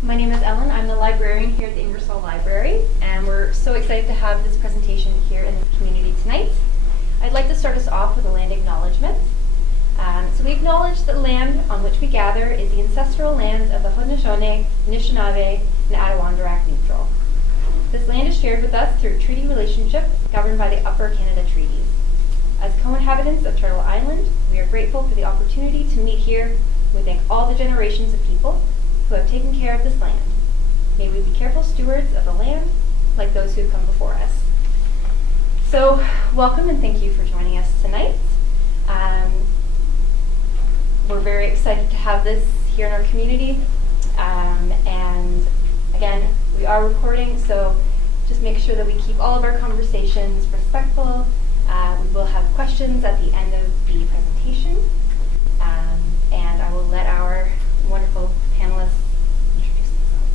My name is Ellen. I'm the librarian here at the Ingersoll Library, and we're so excited to have this presentation here in the community tonight. I'd like to start us off with a land acknowledgement. So we acknowledge that the land on which we gather is the ancestral lands of the Haudenosaunee, Anishinaabe, and Adirondack Neutral. This land is shared with us through a treaty relationship governed by the Upper Canada Treaties. As co-inhabitants of Turtle Island, we are grateful for the opportunity to meet here. We thank all the generations of people who have taken care of this land. May we be careful stewards of the land like those who have come before us. So welcome and thank you for joining us tonight. We're very excited to have this here in our community. And again, we are recording, so just make sure that we keep all of our conversations respectful. We will have questions at the end of the presentation. And I will let our wonderful panelists introduce themselves.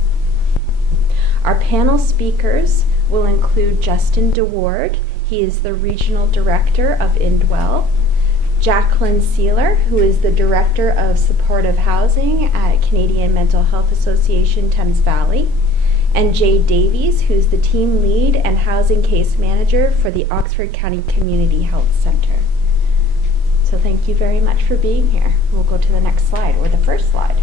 Our panel speakers will include Justin DeWaard. He is the Regional Director of Indwell. Jaclyn Seeler, who is the Director of Supportive Housing at Canadian Mental Health Association Thames Valley. And Jade Davies, who's the Team Lead and Housing Case Manager for the Oxford County Community Health Center. So thank you very much for being here. We'll go to the next slide, or the first slide.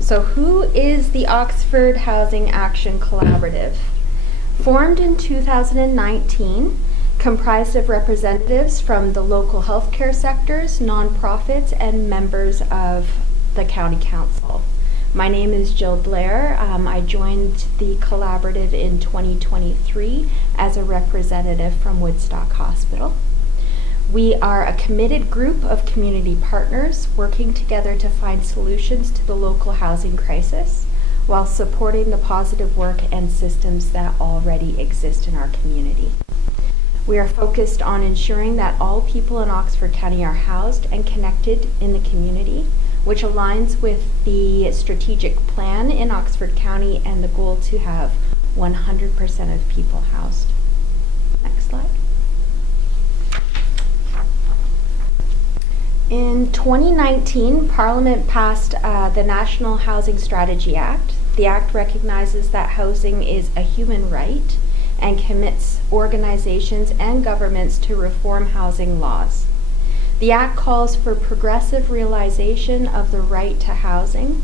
So who is the Oxford Housing Action Collaborative? Formed in 2019, comprised of representatives from the local healthcare sectors, nonprofits, and members of the County Council. My name is Jill Blair. I joined the collaborative in 2023 as a representative from Woodstock Hospital. We are a committed group of community partners working together to find solutions to the local housing crisis while supporting the positive work and systems that already exist in our community. We are focused on ensuring that all people in Oxford County are housed and connected in the community, which aligns with the strategic plan in Oxford County and the goal to have 100% of people housed. Next slide. In 2019, Parliament passed the National Housing Strategy Act. The Act recognizes that housing is a human right and commits organizations and governments to reform housing laws. The Act calls for progressive realization of the right to housing.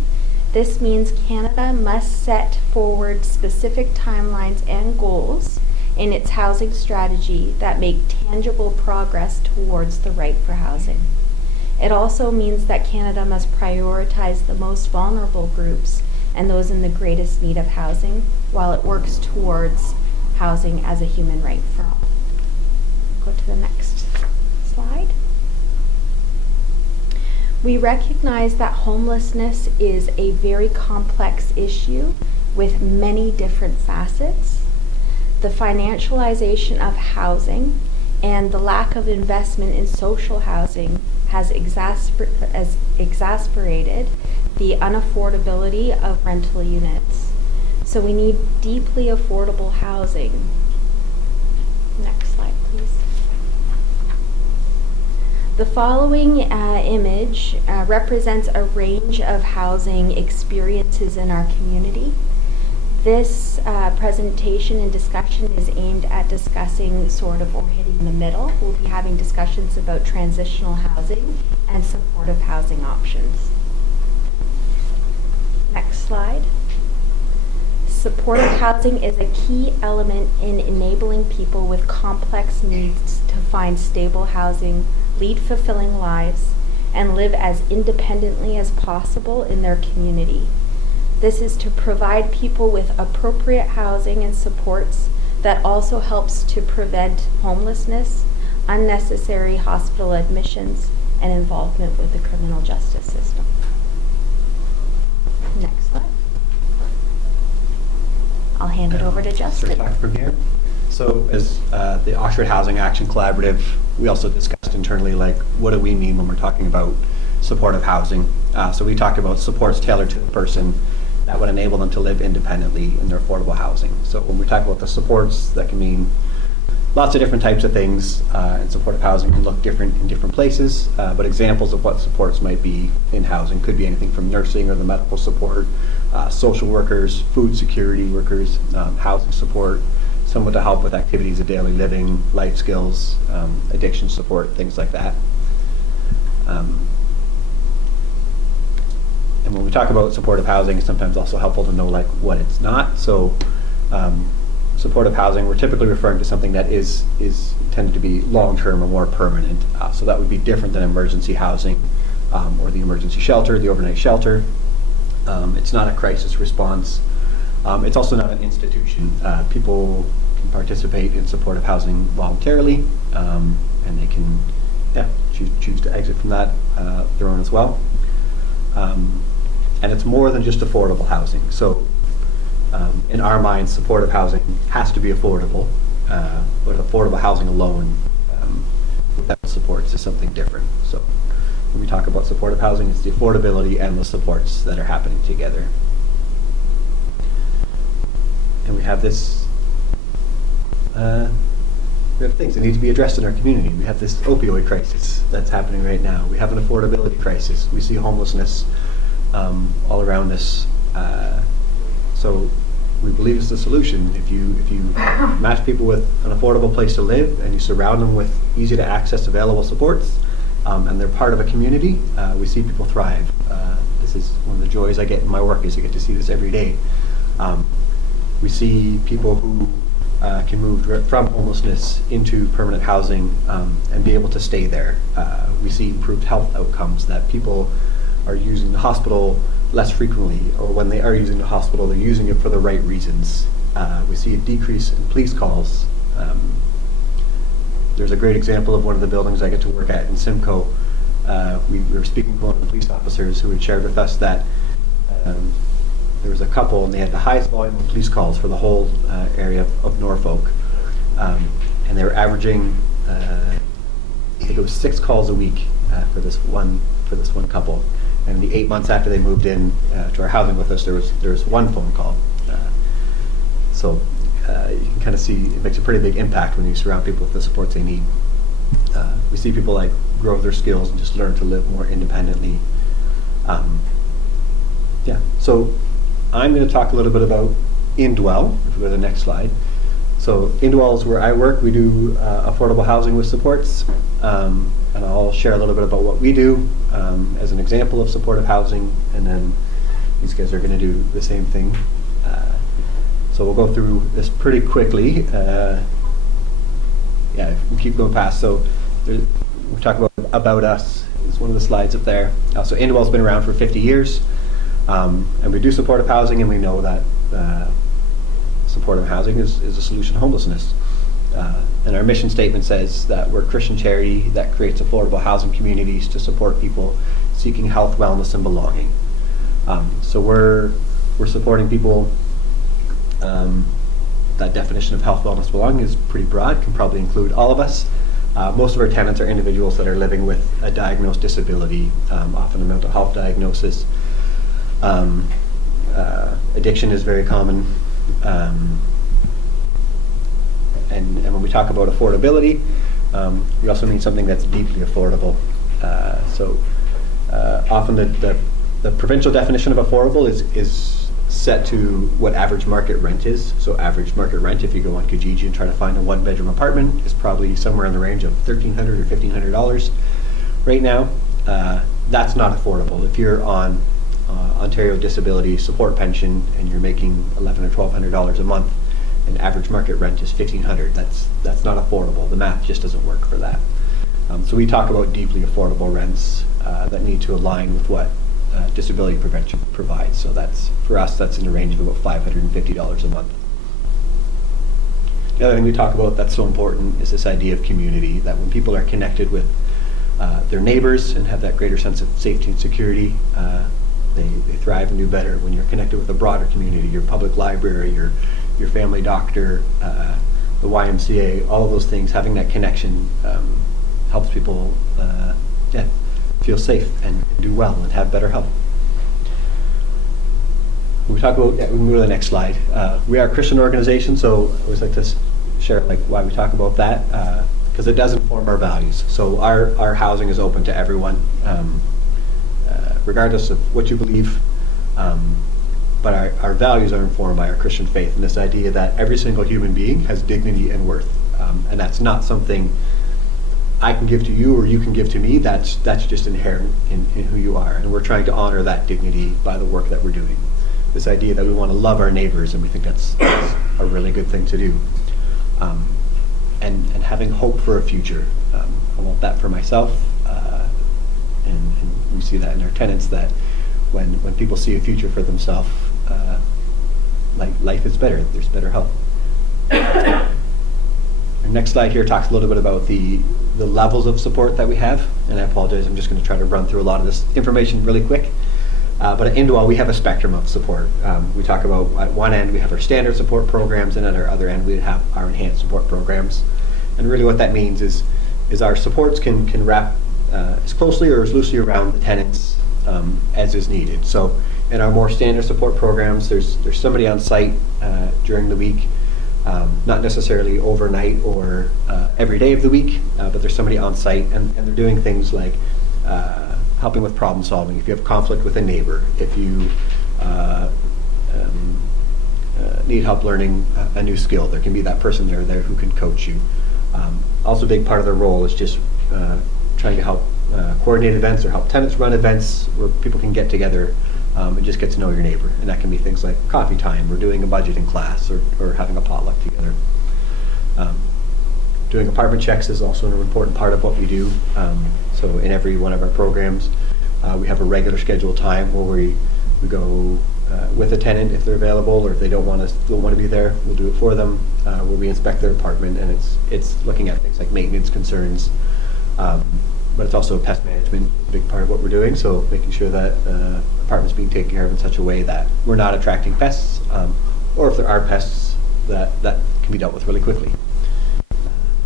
This means Canada must set forward specific timelines and goals in its housing strategy that make tangible progress towards the right for housing. It also means that Canada must prioritize the most vulnerable groups and those in the greatest need of housing while it works towards housing as a human right for all. Go to the next slide. We recognize that homelessness is a very complex issue with many different facets. The financialization of housing and the lack of investment in social housing has exacerbated the unaffordability of rental units. So we need deeply affordable housing. Next slide, please. The following image represents a range of housing experiences in our community. This presentation and discussion is aimed at discussing sort of or hitting the middle. We'll be having discussions about transitional housing and supportive housing options. Next slide. Supportive housing is a key element in enabling people with complex needs to find stable housing, lead fulfilling lives, and live as independently as possible in their community. This is to provide people with appropriate housing and supports that also helps to prevent homelessness, unnecessary hospital admissions, and involvement with the criminal justice system. Next slide. I'll hand it over to Justin. Back from here. So as the Oxford Housing Action Collaborative, we also discussed internally, like, what do we mean when we're talking about supportive housing? So we talked about supports tailored to the person that would enable them to live independently in their affordable housing. So when we talk about the supports, that can mean lots of different types of things, and supportive housing can look different in different places, but examples of what supports might be in housing could be anything from nursing or the medical support, social workers, food security workers, housing support, someone to help with activities of daily living, life skills, addiction support, things like that. And when we talk about supportive housing, it's sometimes also helpful to know like what it's not. So supportive housing, we're typically referring to something that is intended to be long-term or more permanent. So that would be different than emergency housing or the emergency shelter, the overnight shelter. It's not a crisis response. It's also not an institution. People can participate in supportive housing voluntarily, and they can choose to exit from that their own as well. And it's more than just affordable housing. So in our minds, supportive housing has to be affordable, but affordable housing alone without supports is something different. So when we talk about supportive housing, it's the affordability and the supports that are happening together. And we have this, we have things that need to be addressed in our community. We have this opioid crisis that's happening right now. We have an affordability crisis. We see homelessness all around us. So we believe it's the solution. If you match people with an affordable place to live and you surround them with easy to access available supports, and they're part of a community, we see people thrive. This is one of the joys I get in my work, is I get to see this every day. We see people who can move from homelessness into permanent housing and be able to stay there. We see improved health outcomes, that people are using the hospital less frequently, or when they are using the hospital, they're using it for the right reasons. We see a decrease in police calls. There's a great example of one of the buildings I get to work at in Simcoe. We were speaking to one of the police officers who had shared with us that there was a couple and they had the highest volume of police calls for the whole area of Norfolk. And they were averaging, I think it was 6 calls a week for this one couple. And the 8 months after they moved in to our housing with us, there was 1 phone call. So you can kind of see it makes a pretty big impact when you surround people with the supports they need. We see people like grow their skills and just learn to live more independently. So I'm going to talk a little bit about Indwell, if we go to the next slide. So Indwell is where I work. We do affordable housing with supports, and I'll share a little bit about what we do as an example of supportive housing, and then these guys are going to do the same thing. So we'll go through this pretty quickly. We keep going past. So we talk about us. It's one of the slides up there. So Indwell's been around for 50 years, and we do supportive housing, and we know that supportive housing is a solution to homelessness. And our mission statement says that we're a Christian charity that creates affordable housing communities to support people seeking health, wellness, and belonging. So we're supporting people. That definition of health, wellness, belonging is pretty broad, can probably include all of us. Most of our tenants are individuals that are living with a diagnosed disability, often a mental health diagnosis. Addiction is very common. And when we talk about affordability, we also mean something that's deeply affordable. Often the provincial definition of affordable is set to what average market rent is. So average market rent, if you go on Kijiji and try to find a 1-bedroom apartment, is probably somewhere in the range of $1,300 or $1,500 right now. That's not affordable. If you're on Ontario Disability Support Pension and you're making $1,100 or $1,200 a month, and average market rent is $1,500, that's not affordable. The math just doesn't work for that. So we talk about deeply affordable rents that need to align with what disability prevention provides. So for us, that's in the range of about $550 a month. The other thing we talk about that's so important is this idea of community, that when people are connected with their neighbors and have that greater sense of safety and security, they thrive and do better. When you're connected with a broader community, your public library, your family doctor, the YMCA, all of those things, having that connection helps people feel safe and do well and have better health. We talk about, we can move to the next slide. We are a Christian organization, so I always like to share like why we talk about that, because it does inform our values. So our housing is open to everyone, regardless of what you believe. But our values are informed by our Christian faith and this idea that every single human being has dignity and worth. And that's not something I can give to you or you can give to me. That's just inherent in who you are. And we're trying to honor that dignity by the work that we're doing. This idea that we want to love our neighbors, and we think that's a really good thing to do. And having hope for a future. I want that for myself. And we see that in our tenants, that when people see a future for themselves, life is better. There's better help. Our next slide here talks a little bit about the levels of support that we have. And I apologize, I'm just going to try to run through a lot of this information really quick. But at Indwell, we have a spectrum of support. We talk about, at one end, we have our standard support programs, and at our other end, we have our enhanced support programs. And really what that means is our supports can wrap as closely or as loosely around the tenants as is needed. So in our more standard support programs, there's somebody on site during the week, not necessarily overnight or every day of the week, but there's somebody on site, and they're doing things like helping with problem solving. If you have conflict with a neighbor, if you need help learning a new skill, there can be that person there who can coach you. Also, a big part of their role is just trying to help coordinate events or help tenants run events where people can get together and just get to know your neighbor. And that can be things like coffee time, or doing a budgeting class, or having a potluck together. Doing apartment checks is also an important part of what we do. So in every one of our programs, we have a regular scheduled time where we go with a tenant if they're available, or if they don't want to be there, we'll do it for them. Where we inspect their apartment, and it's looking at things like maintenance concerns, but it's also pest management, a big part of what we're doing. So making sure that apartments being taken care of in such a way that we're not attracting pests, or if there are pests, that can be dealt with really quickly.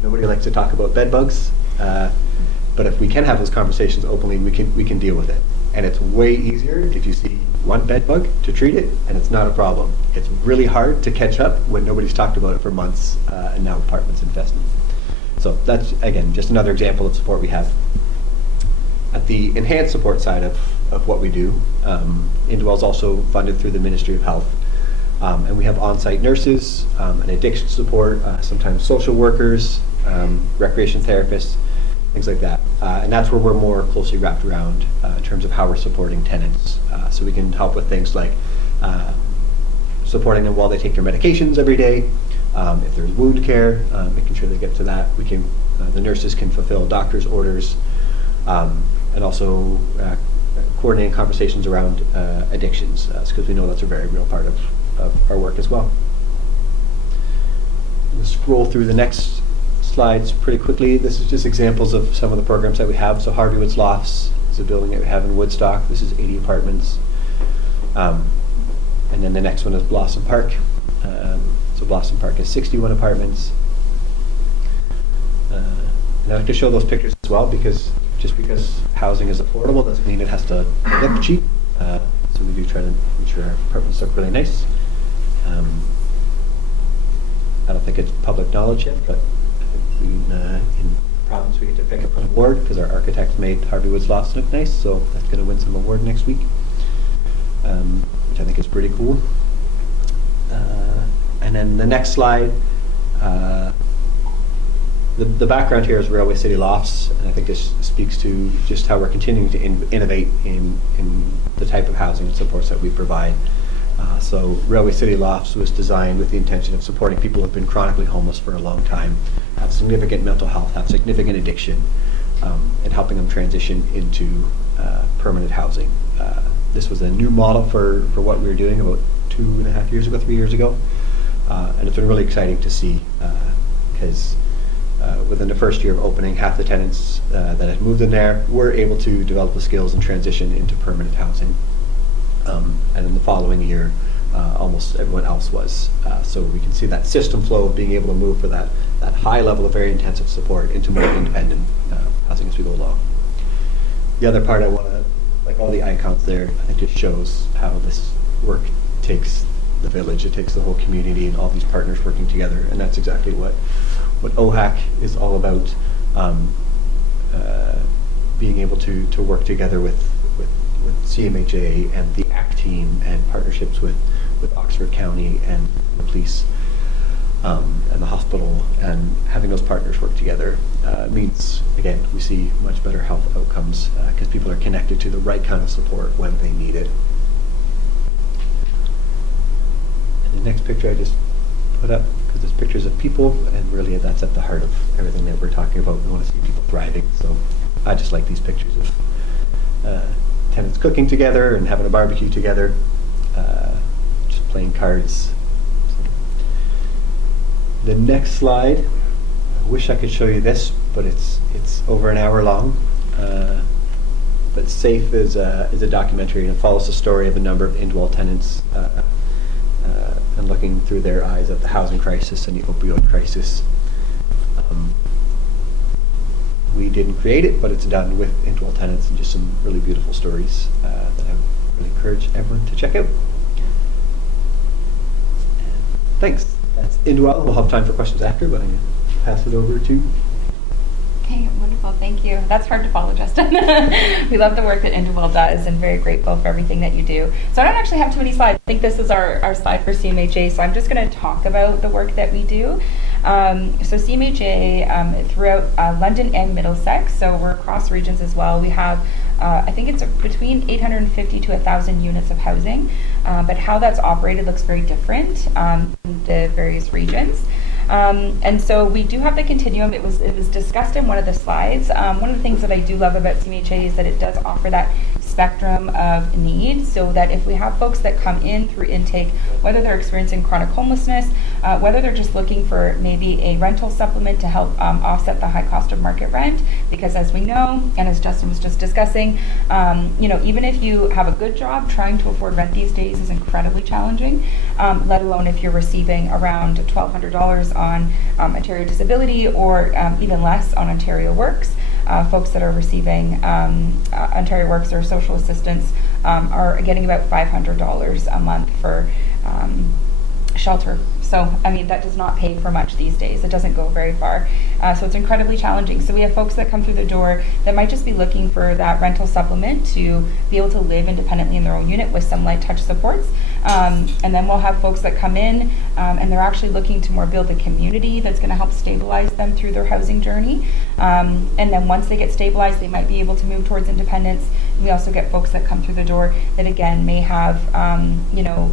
Nobody likes to talk about bed bugs, but if we can have those conversations openly, we can deal with it. And it's way easier if you see one bed bug to treat it, and it's not a problem. It's really hard to catch up when nobody's talked about it for months, and now apartments infested. So that's, again, just another example of support we have. At the enhanced support side of what we do, Indwell is also funded through the Ministry of Health. And we have on-site nurses, and addiction support, sometimes social workers, recreation therapists, things like that. And that's where we're more closely wrapped around in terms of how we're supporting tenants. So we can help with things like supporting them while they take their medications every day. If there's wound care, making sure they get to that. The nurses can fulfill doctor's orders, and also coordinating conversations around addictions, because we know that's a very real part of our work as well. We'll scroll through the next slides pretty quickly. This is just examples of some of the programs that we have. So Harvey Woods Lofts is a building that we have in Woodstock. This is 80 apartments. And then the next one is Blossom Park. So Blossom Park is 61 apartments. And I like to show those pictures as well, because just because housing is affordable doesn't mean it has to look cheap. So we do try to ensure our apartments look really nice. I don't think it's public knowledge yet, but I think in province we get to pick up an award because our architects made Harvey Woods Lofts look nice, so that's going to win some award next week, which I think is pretty cool. And then the next slide, the background here is Railway City Lofts, and I think this speaks to just how we're continuing to innovate in the type of housing and supports that we provide. So Railway City Lofts was designed with the intention of supporting people who have been chronically homeless for a long time, have significant mental health, have significant addiction, and helping them transition into permanent housing. This was a new model for what we were doing about 2.5 years ago, 3 years ago. And it's been really exciting to see, because within the first year of opening, half the tenants that had moved in there were able to develop the skills and transition into permanent housing. And in the following year, almost everyone else was. So we can see that system flow of being able to move for that high level of very intensive support into more independent housing as we go along. The other part I want to, like all the icons there, I think just shows how this work takes the village. It takes the whole community and all these partners working together, and that's exactly what OHAC is all about. Being able to work together with CMHA and the ACT team, and partnerships with Oxford County and the police and the hospital, and having those partners work together means, again, we see much better health outcomes because people are connected to the right kind of support when they need it. And the next picture I just put up, because there's pictures of people, and really that's at the heart of everything that we're talking about. We want to see people thriving, so I just like these pictures of tenants cooking together and having a barbecue together, just playing cards. The next slide, I wish I could show you this, but it's over an hour long. But Safe is a documentary, and it follows the story of a number of Indwell tenants and looking through their eyes at the housing crisis and the opioid crisis. We didn't create it, but it's done with Indwell tenants, and just some really beautiful stories that I really encourage everyone to check out. Thanks. That's Indwell. We'll have time for questions after, but I'm going to pass it over to. Okay, wonderful. Thank you. That's hard to follow, Justin. We love the work that Indwell does, and very grateful for everything that you do. So I don't actually have too many slides. I think this is our slide for CMHA, so I'm just going to talk about the work that we do. So CMHA throughout London and Middlesex, so we're across regions as well. We have, I think it's between 850 to 1,000 units of housing, but how that's operated looks very different in the various regions. And so we do have the continuum. It was discussed in one of the slides. One of the things that I do love about CMHA is that it does offer that spectrum of needs, so that if we have folks that come in through intake, whether they're experiencing chronic homelessness, whether they're just looking for maybe a rental supplement to help offset the high cost of market rent, because as we know, and as Justin was just discussing, even if you have a good job, trying to afford rent these days is incredibly challenging, let alone if you're receiving around $1,200 on Ontario Disability, or even less on Ontario Works. Folks that are receiving Ontario Works or social assistance are getting about $500 a month for shelter. So, I mean, that does not pay for much these days. It doesn't go very far. So it's incredibly challenging. So we have folks that come through the door that might just be looking for that rental supplement to be able to live independently in their own unit with some light touch supports. And then we'll have folks that come in and they're actually looking to more build a community that's going to help stabilize them through their housing journey. And then once they get stabilized, they might be able to move towards independence. We also get folks that come through the door that, again, may have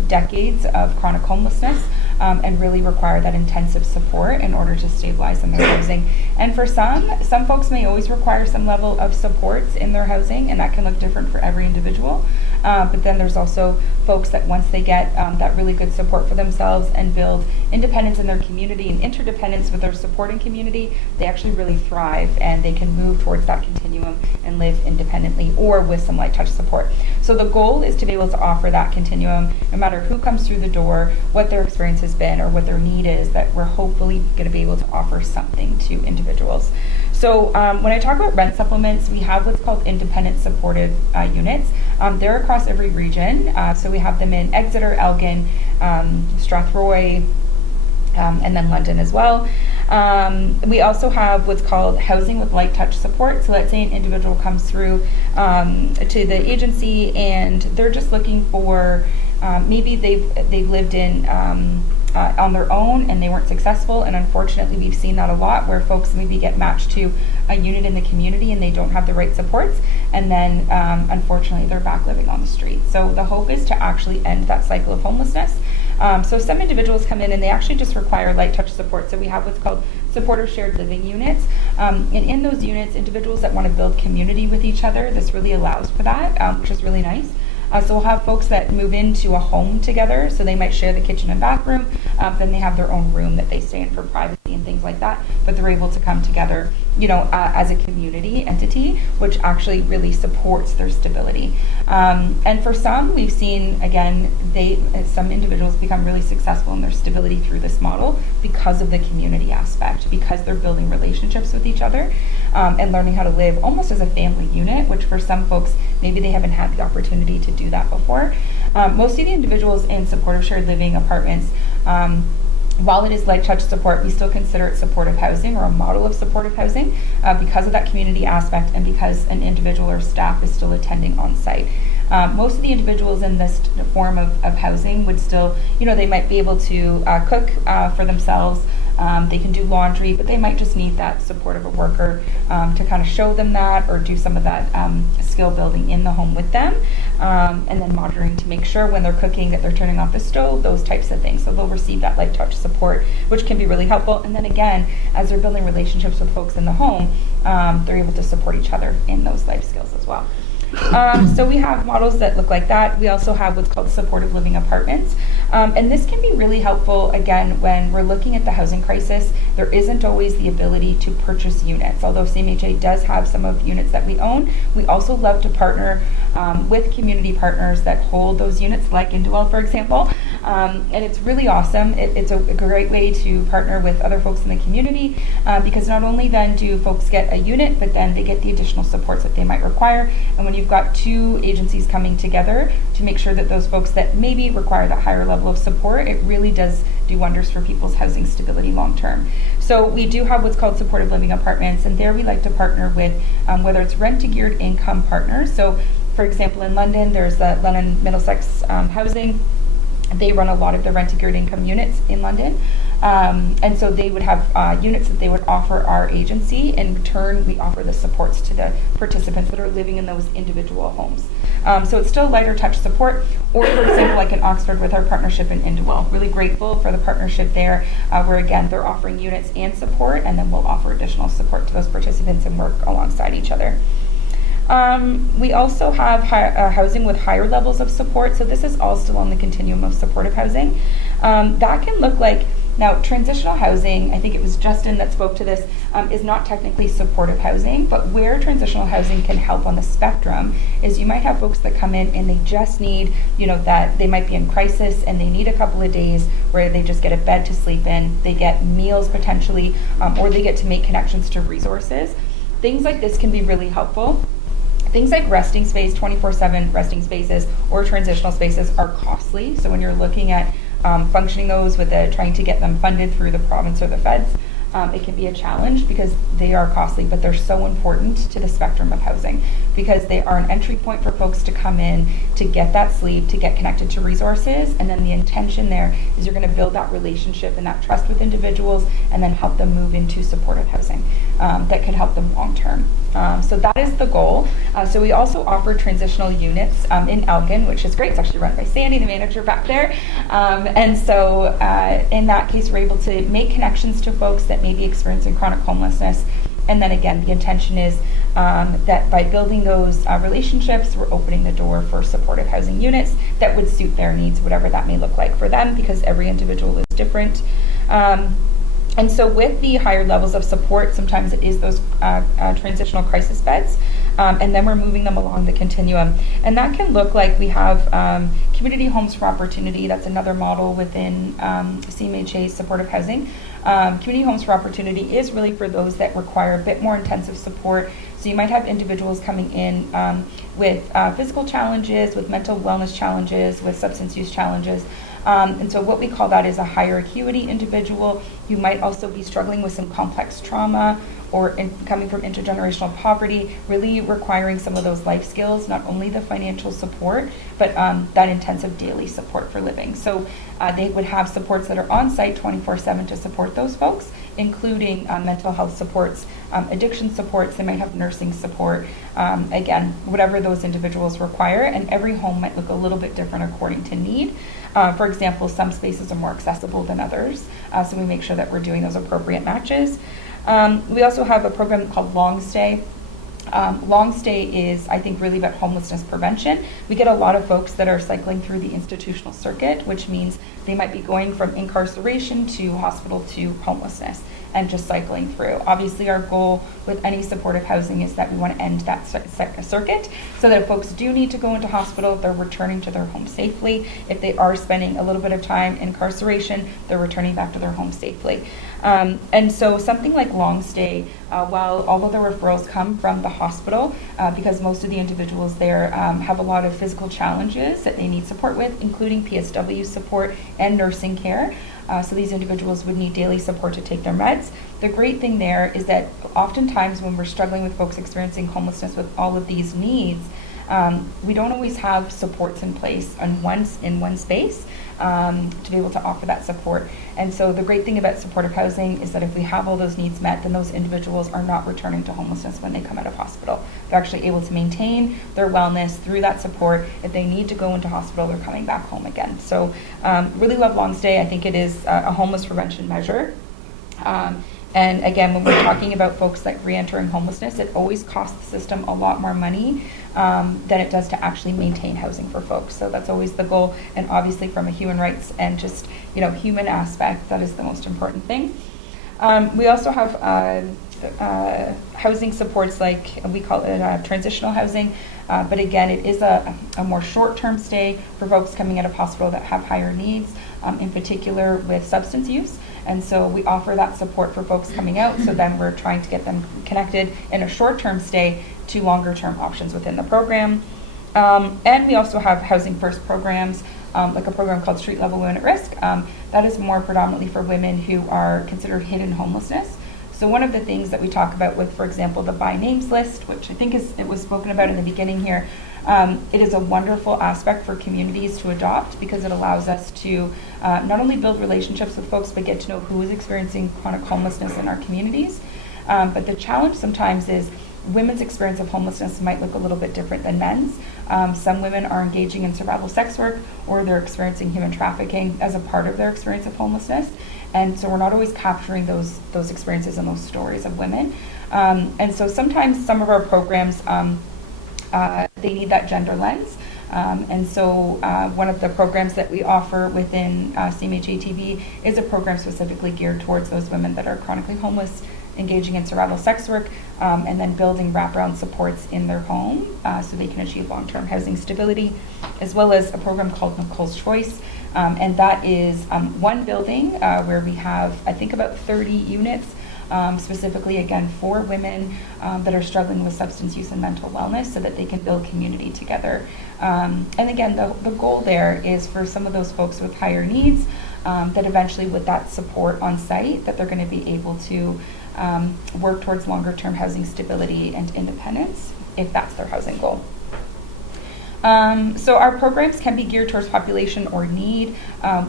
decades of chronic homelessness and really require that intensive support in order to stabilize in their housing. And for some folks may always require some level of supports in their housing, and that can look different for every individual. But then there's also folks that once they get that really good support for themselves and build independence in their community and interdependence with their supporting community, they actually really thrive and they can move towards that continuum and live independently or with some light touch support. So the goal is to be able to offer that continuum no matter who comes through the door, what their experience has been, or what their need is, that we're hopefully going to be able to offer something to individuals. So when I talk about rent supplements, we have what's called independent supported units. They're across every region. So we have them in Exeter, Elgin, Strathroy, and then London as well. We also have what's called housing with light touch support. So let's say an individual comes through to the agency and they're just looking for, maybe they've lived in on their own and they weren't successful, and unfortunately we've seen that a lot where folks maybe get matched to a unit in the community and they don't have the right supports, and then unfortunately they're back living on the street. So the hope is to actually end that cycle of homelessness. So some individuals come in and they actually just require light touch support. So we have what's called supportive shared living units. And in those units, individuals that want to build community with each other, this really allows for that, which is really nice. So we'll have folks that move into a home together, so they might share the kitchen and bathroom, then they have their own room that they stay in for privacy and things like that, but they're able to come together, as a community entity, which actually really supports their stability. And for some, we've seen, again, some individuals become really successful in their stability through this model because of the community aspect, because they're building relationships with each other and learning how to live almost as a family unit, which for some folks, maybe they haven't had the opportunity to do that before. Most of the individuals in supportive shared living apartments, while it is light touch support, we still consider it supportive housing or a model of supportive housing because of that community aspect and because an individual or staff is still attending on site. Most of the individuals in this form of housing would still, they might be able to cook for themselves. They can do laundry, but they might just need that support of a worker to kind of show them that or do some of that skill building in the home with them. And then monitoring to make sure when they're cooking that they're turning off the stove, those types of things. So they'll receive that light touch support, which can be really helpful. And then again, as they're building relationships with folks in the home, they're able to support each other in those life skills as well. So we have models that look like that. We also have what's called supportive living apartments. And this can be really helpful, again, when we're looking at the housing crisis. There isn't always the ability to purchase units. Although CMHA does have some of units that we own, we also love to partner with community partners that hold those units, like Indwell, for example. And it's really awesome. It's a great way to partner with other folks in the community because not only then do folks get a unit, but then they get the additional supports that they might require. And when you've got two agencies coming together to make sure that those folks that maybe require that higher level of support, it really does do wonders for people's housing stability long term. So we do have what's called supportive living apartments, and there we like to partner with whether it's rent-to-geared income partners. So for example, in London, there's the London Middlesex Housing. They run a lot of the rent-to-geared income units in London. And so they would have units that they would offer our agency. In return, we offer the supports to the participants that are living in those individual homes. So it's still lighter touch support. Or for example, like in Oxford with our partnership in Indwell. Really grateful for the partnership there, where again, they're offering units and support, and then we'll offer additional support to those participants and work alongside each other. We also have housing with higher levels of support. So this is all still on the continuum of supportive housing. That can look like, now transitional housing, I think it was Justin that spoke to this, is not technically supportive housing, but where transitional housing can help on the spectrum is you might have folks that come in and they just need, that they might be in crisis and they need a couple of days where they just get a bed to sleep in, they get meals potentially, or they get to make connections to resources. Things like this can be really helpful. Things like resting space, 24/7 resting spaces or transitional spaces are costly. So when you're looking at functioning those with trying to get them funded through the province or the feds, it can be a challenge because they are costly, but they're so important to the spectrum of housing because they are an entry point for folks to come in, to get that sleep, to get connected to resources, and then the intention there is you're going to build that relationship and that trust with individuals and then help them move into supportive housing that could help them long term. So that is the goal. So we also offer transitional units in Elgin, which is great. It's actually run by Sandy, the manager back there. And so in that case, we're able to make connections to folks that may be experiencing chronic homelessness. And then again, the intention is that by building those relationships, we're opening the door for supportive housing units that would suit their needs, whatever that may look like for them, because every individual is different. And so with the higher levels of support, sometimes it is those transitional crisis beds, and then we're moving them along the continuum. And that can look like we have community homes for opportunity. That's another model within CMHA's supportive housing. Community homes for opportunity is really for those that require a bit more intensive support. So you might have individuals coming in with physical challenges, with mental wellness challenges, with substance use challenges. And so what we call that is a higher acuity individual. You might also be struggling with some complex trauma or coming from intergenerational poverty, really requiring some of those life skills, not only the financial support, but that intensive daily support for living. So they would have supports that are on site 24/7 to support those folks, including mental health supports, addiction supports, they might have nursing support, again, whatever those individuals require, and every home might look a little bit different according to need. For example, some spaces are more accessible than others, so we make sure that we're doing those appropriate matches. We also have a program called Long Stay. Long Stay is, I think, really about homelessness prevention. We get a lot of folks that are cycling through the institutional circuit, which means they might be going from incarceration to hospital to homelessness. and just cycling through. Obviously, our goal with any supportive housing is that we want to end that circuit, so that if folks do need to go into hospital, they're returning to their home safely. If they are spending a little bit of time in incarceration, they're returning back to their home safely. And so something like long stay, although the referrals come from the hospital, because most of the individuals there have a lot of physical challenges that they need support with, including PSW support and nursing care. So these individuals would need daily support to take their meds. The great thing there is that oftentimes when we're struggling with folks experiencing homelessness with all of these needs, we don't always have supports in place in one space to be able to offer that support. And so the great thing about supportive housing is that if we have all those needs met, then those individuals are not returning to homelessness when they come out of hospital. They're actually able to maintain their wellness through that support. If they need to go into hospital, they're coming back home again. So really love long stay. I think it is a homeless prevention measure. And again, when we're talking about folks like re-entering homelessness, it always costs the system a lot more money than it does to actually maintain housing for folks. So that's always the goal. And obviously from a human rights and just, human aspect, that is the most important thing. We also have housing supports, like we call it transitional housing. But again, it is a more short-term stay for folks coming out of hospital that have higher needs, in particular with substance use. And so we offer that support for folks coming out. So then we're trying to get them connected in a short-term stay to longer-term options within the program. And we also have housing first programs, like a program called Street Level Women at Risk. That is more predominantly for women who are considered hidden homelessness. So one of the things that we talk about with, for example, the by names list, which I think it was spoken about in the beginning here, it is a wonderful aspect for communities to adopt because it allows us to not only build relationships with folks, but get to know who is experiencing chronic homelessness in our communities. But the challenge sometimes is women's experience of homelessness might look a little bit different than men's. Some women are engaging in survival sex work, or they're experiencing human trafficking as a part of their experience of homelessness. And so we're not always capturing those experiences and those stories of women. And so sometimes some of our programs, they need that gender lens. And so one of the programs that we offer within CMHA TV is a program specifically geared towards those women that are chronically homeless, engaging in survival sex work, and then building wraparound supports in their home so they can achieve long-term housing stability, as well as a program called Nicole's Choice. And that is one building where we have, I think, about 30 units, specifically, again, for women that are struggling with substance use and mental wellness so that they can build community together. And again, the goal there is for some of those folks with higher needs that eventually with that support on site that they're going to be able to work towards longer term housing stability and independence if that's their housing goal. So our programs can be geared towards population or need.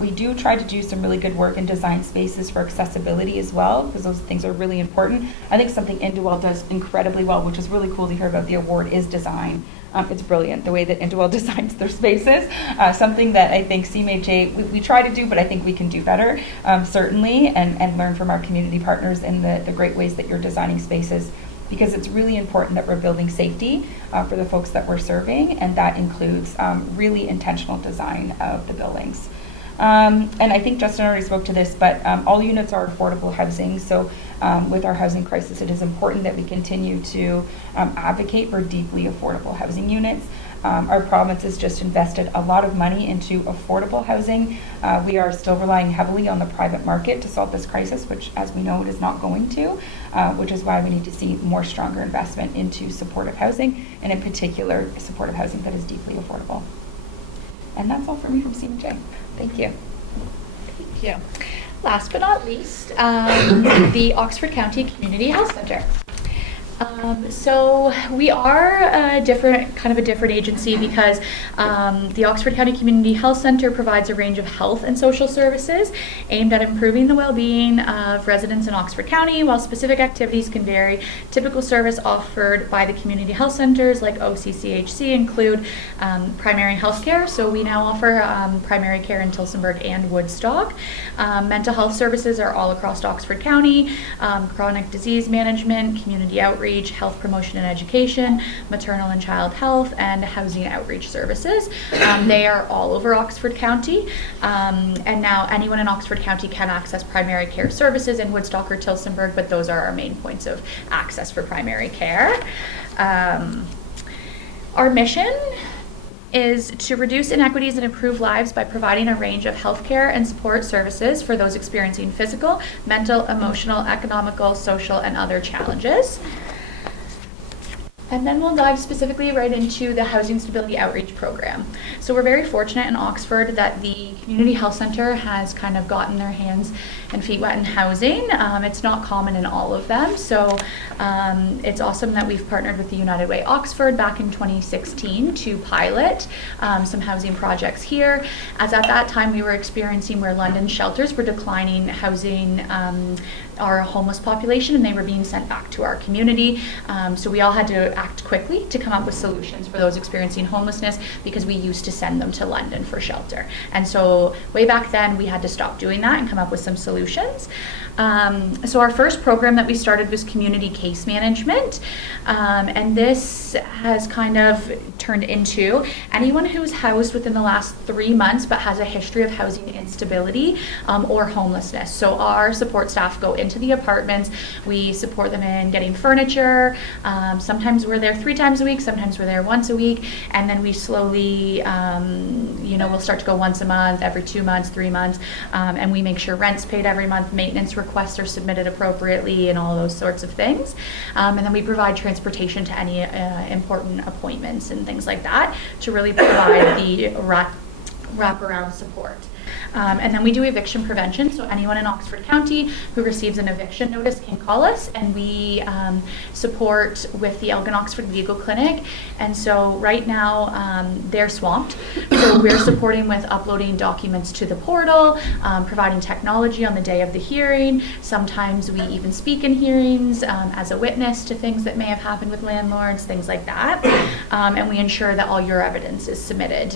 We do try to do some really good work in design spaces for accessibility as well, because those things are really important. I think something Indwell does incredibly well, which is really cool to hear about the award, is design. It's brilliant, the way that Indwell designs their spaces. Something that I think CMHA, we try to do, but I think we can do better, certainly, and learn from our community partners in the great ways that you're designing spaces, because it's really important that we're building safety for the folks that we're serving, and that includes really intentional design of the buildings. And I think Justin already spoke to this, but all units are affordable housing. So with our housing crisis, it is important that we continue to advocate for deeply affordable housing units. Our province has just invested a lot of money into affordable housing. We are still relying heavily on the private market to solve this crisis, which, as we know, it is not going to, which is why we need to see more stronger investment into supportive housing, and in particular, supportive housing that is deeply affordable. And that's all for me from CMHA. Thank you. Thank you. Last but not least, the Oxford County Community Health Centre. So we are a different agency because the Oxford County Community Health Centre provides a range of health and social services aimed at improving the well-being of residents in Oxford County, while specific activities can vary. Typical service offered by the community health centres like OCCHC include primary health care. So we now offer primary care in Tillsonburg and Woodstock. Mental health services are all across Oxford County, chronic disease management, community outreach, outreach, health promotion and education, maternal and child health, and housing outreach services. They are all over Oxford County, and now anyone in Oxford County can access primary care services in Woodstock or Tillsonburg, but those are our main points of access for primary care. Our mission is to reduce inequities and improve lives by providing a range of healthcare and support services for those experiencing physical, mental, emotional, economical, social, and other challenges. And then we'll dive specifically right into the Housing Stability Outreach Program. So we're very fortunate in Oxford that the Community Health Centre has kind of gotten their hands and feet wet in housing. It's not common in all of them, so it's awesome that we've partnered with the United Way Oxford back in 2016 to pilot some housing projects here, as at that time we were experiencing where London shelters were declining housing our homeless population, and they were being sent back to our community. So we all had to act quickly to come up with solutions for those experiencing homelessness, because we used to send them to London for shelter. And so way back then we had to stop doing that and come up with some solutions. So our first program that we started was community case management, and this has kind of turned into anyone who's housed within the last 3 months but has a history of housing instability or homelessness. So our support staff go into the apartments, we support them in getting furniture. Sometimes we're there 3 times a week, sometimes we're there once a week, and then we slowly, we'll start to go once a month, every 2 months, 3 months, and we make sure rent's paid every month, maintenance requests are submitted appropriately, and all those sorts of things. And then we provide transportation to any important appointments and things like that to really provide the wraparound support. And then we do eviction prevention, so anyone in Oxford County who receives an eviction notice can call us, and we support with the Elgin Oxford Legal Clinic. And so right now they're swamped, so we're supporting with uploading documents to the portal, providing technology on the day of the hearing. Sometimes we even speak in hearings as a witness to things that may have happened with landlords, things like that. And we ensure that all your evidence is submitted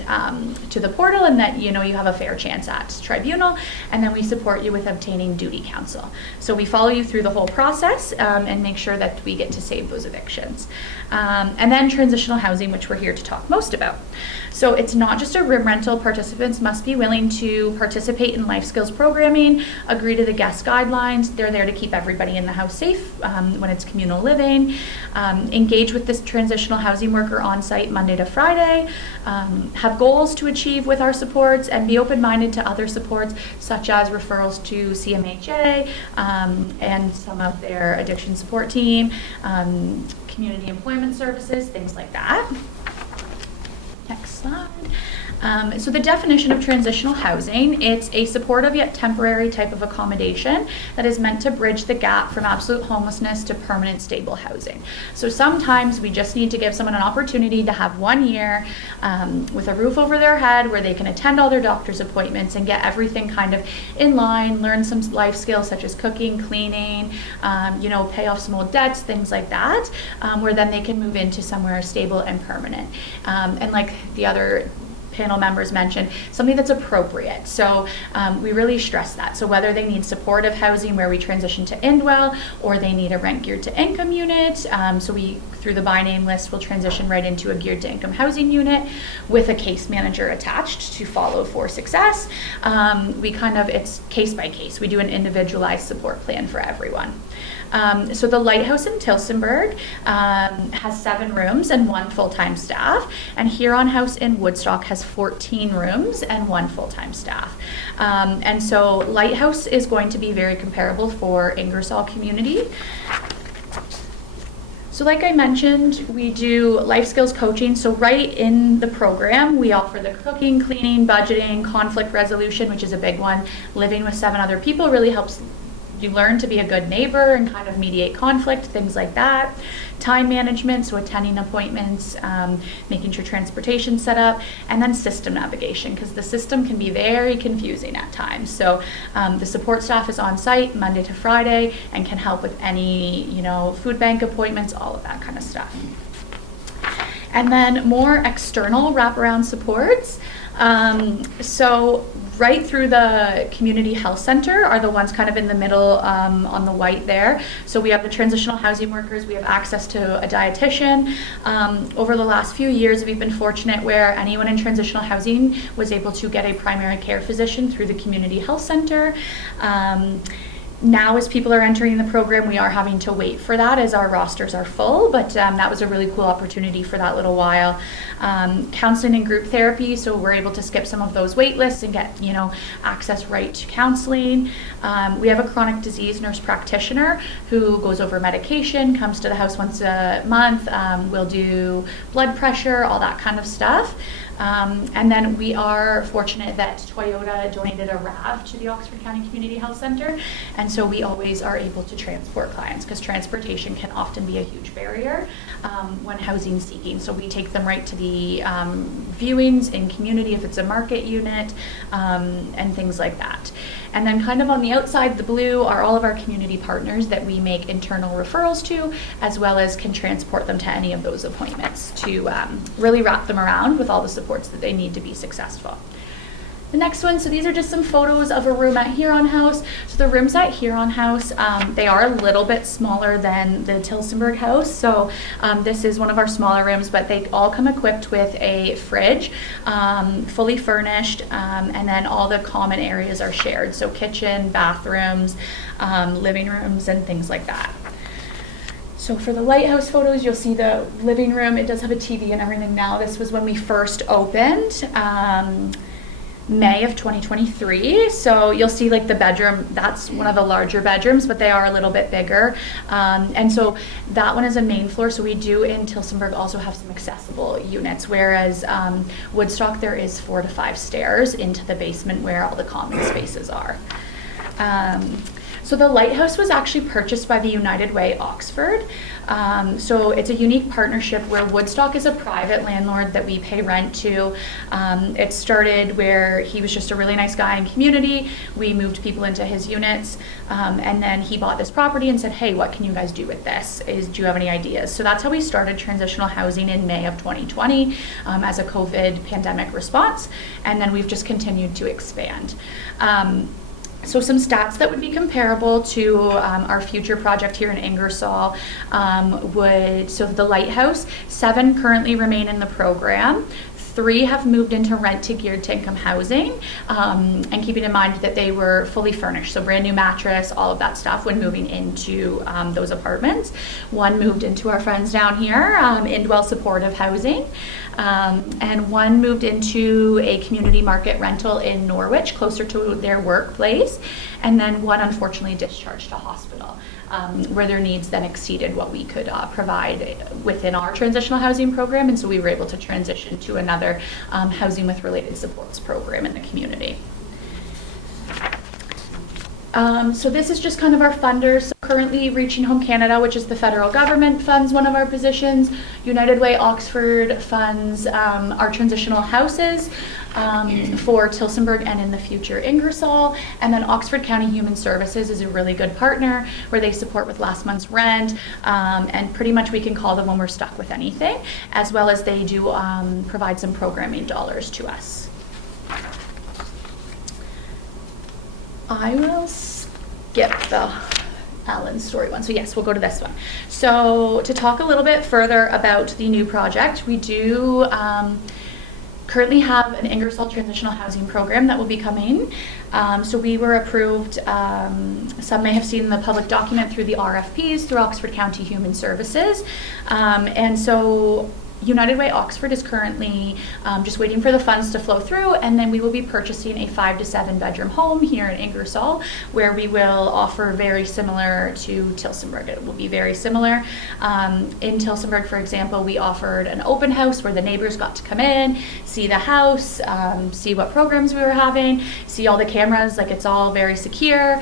to the portal, and that you have a fair chance at tribunal. And then we support you with obtaining duty counsel. So we follow you through the whole process and make sure that we get to save those evictions. And then transitional housing, which we're here to talk most about. So it's not just a room rental. Participants must be willing to participate in life skills programming, agree to the guest guidelines. They're there to keep everybody in the house safe when it's communal living, engage with this transitional housing worker on site Monday to Friday, have goals to achieve with our supports, and be open-minded to other supports such as referrals to CMHA and some of their addiction support team, community employment services, things like that. Next slide. So the definition of transitional housing, it's a supportive yet temporary type of accommodation that is meant to bridge the gap from absolute homelessness to permanent stable housing. So sometimes we just need to give someone an opportunity to have 1 year with a roof over their head where they can attend all their doctor's appointments and get everything kind of in line, learn some life skills such as cooking, cleaning, pay off some old debts, things like that, where then they can move into somewhere stable and permanent. And like the other panel members mentioned, something that's appropriate. So we really stress that. So whether they need supportive housing where we transition to Indwell, or they need a rent geared to income unit, so we, through the by name list, will transition right into a geared to income housing unit with a case manager attached to follow for success. It's case by case. We do an individualized support plan for everyone. So the Lighthouse in Tillsonburg has 7 rooms and 1 full-time staff, and Huron House in Woodstock has 14 rooms and 1 full-time staff. And so Lighthouse is going to be very comparable for Ingersoll community. So like I mentioned, we do life skills coaching. So right in the program, we offer the cooking, cleaning, budgeting, conflict resolution, which is a big one. Living with 7 other people really helps you learn to be a good neighbor and kind of mediate conflict, things like that. Time management, so attending appointments, making sure transportation's set up, and then system navigation, because the system can be very confusing at times. So the support staff is on site Monday to Friday and can help with any, food bank appointments, all of that kind of stuff. And then more external wraparound supports. So right through the community health center are the ones kind of in the middle on the white there. So we have the transitional housing workers, we have access to a dietitian. Over the last few years, we've been fortunate where anyone in transitional housing was able to get a primary care physician through the community health center. Now, as people are entering the program, we are having to wait for that as our rosters are full, but that was a really cool opportunity for that little while. Counseling and group therapy, so we're able to skip some of those wait lists and get, access right to counseling. We have a chronic disease nurse practitioner who goes over medication, comes to the house once a month, we'll do blood pressure, all that kind of stuff. And then we are fortunate that Toyota donated a RAV to the Oxford County Community Health Center, and so we always are able to transport clients because transportation can often be a huge barrier when housing seeking. So we take them right to the viewings in community if it's a market unit and things like that. And then kind of on the outside, the blue are all of our community partners that we make internal referrals to, as well as can transport them to any of those appointments to really wrap them around with all the supports that they need to be successful. The next one, so these are just some photos of a room at Huron House. So the rooms at Huron House, they are a little bit smaller than the Tillsonburg House. So this is one of our smaller rooms, but they all come equipped with a fridge, fully furnished, and then all the common areas are shared. So kitchen, bathrooms, living rooms, and things like that. So for the lighthouse photos, you'll see the living room. It does have a TV and everything now. This was when we first opened. May of 2023. So you'll see like the bedroom, that's one of the larger bedrooms, but they are a little bit bigger. And so that one is a main floor. So we do in Tillsonburg also have some accessible units, whereas Woodstock, there is 4 to 5 stairs into the basement where all the common spaces are. So the lighthouse was actually purchased by the United Way Oxford. So it's a unique partnership where Woodstock is a private landlord that we pay rent to. It started where he was just a really nice guy in community. We moved people into his units, and then he bought this property and said, hey, what can you guys do with this? Do you have any ideas? So that's how we started transitional housing in May of 2020 as a COVID pandemic response. And then we've just continued to expand. So some stats that would be comparable to our future project here in Ingersoll so the lighthouse, 7 currently remain in the program. 3 have moved into rent to geared to income housing, and keeping in mind that they were fully furnished, so brand new mattress, all of that stuff when moving into those apartments. 1 moved into our friends down here, Indwell supportive housing, and 1 moved into a community market rental in Norwich, closer to their workplace, and then 1 unfortunately discharged to hospital. Where their needs then exceeded what we could provide within our transitional housing program, and so we were able to transition to another housing with related supports program in the community. So this is just kind of our funders. So currently Reaching Home Canada, which is the federal government, funds one of our positions. United Way Oxford funds our transitional houses for Tillsonburg and in the future Ingersoll. And then Oxford County Human Services is a really good partner where they support with last month's rent, and pretty much we can call them when we're stuck with anything, as well as they do provide some programming dollars to us. I will skip the Alan's story one. So yes, we'll go to this one. So to talk a little bit further about the new project, we do currently have an Ingersoll transitional housing program that will be coming. So we were approved, some may have seen the public document through the RFPs through Oxford County Human Services. And so United Way Oxford is currently just waiting for the funds to flow through, and then we will be purchasing a 5 to 7 bedroom home here in Ingersoll, where we will offer very similar to Tillsonburg. It will be very similar. In Tillsonburg, for example, we offered an open house where the neighbors got to come in, see the house, see what programs we were having, see all the cameras, like it's all very secure.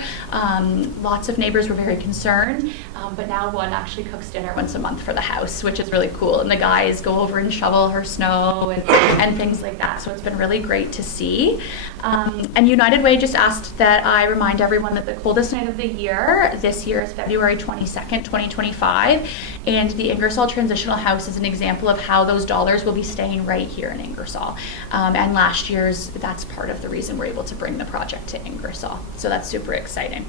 Lots of neighbors were very concerned, but now 1 actually cooks dinner once a month for the house, which is really cool, and the guys go over and shovel her snow and things like that. So it's been really great to see. And United Way just asked that I remind everyone that the coldest night of the year this year is February 22nd, 2025. And the Ingersoll Transitional House is an example of how those dollars will be staying right here in Ingersoll. And last year's, that's part of the reason we're able to bring the project to Ingersoll. So that's super exciting.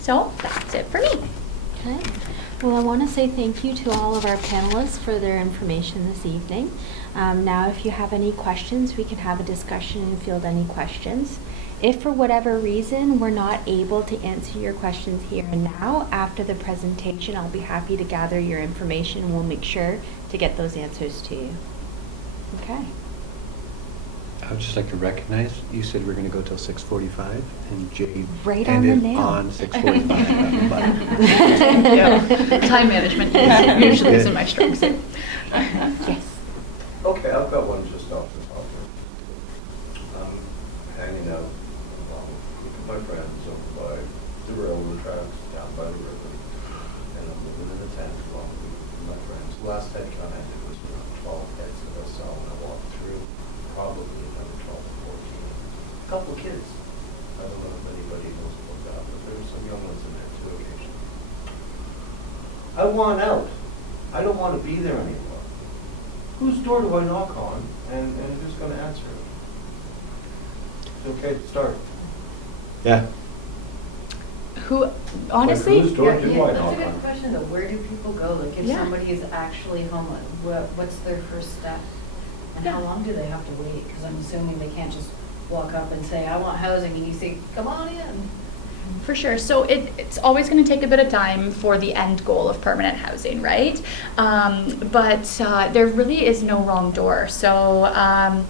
So that's it for me. Okay. Well, I want to say thank you to all of our panelists for their information this evening. Now, if you have any questions, we can have a discussion and field any questions. If for whatever reason we're not able to answer your questions here and now, after the presentation, I'll be happy to gather your information and we'll make sure to get those answers to you. Okay. I would just like to recognize, you said we're going to go till 6:45, and Jade Right on the ended nail. on 6:45. Yeah. Time management usually isn't my strong suit. Yes. Okay, I've got one just off the top here. I'm hanging out along with my friends over by the railroad tracks, down by the river, and I'm living in a tent along with my friends. Last tent counted, it was around 12 heads that I saw when I walked through, probably another 12 or 14. A couple of kids. I don't know if anybody knows about that, but there were some young ones in there too occasionally. I want out. I don't want to be there anymore. Whose door do I knock on, and who's going to answer it? It's okay to start. Yeah. Who, honestly, Like, whose door do I That's knock a good on? question though. Where do people go? Like if Yeah. somebody is actually homeless, what's their first step? And how Yeah. long do they have to wait? Because I'm assuming they can't just walk up and say, I want housing, and you say, come on in. for sure. So it's always going to take a bit of time for the end goal of permanent housing, right? But there really is no wrong door. So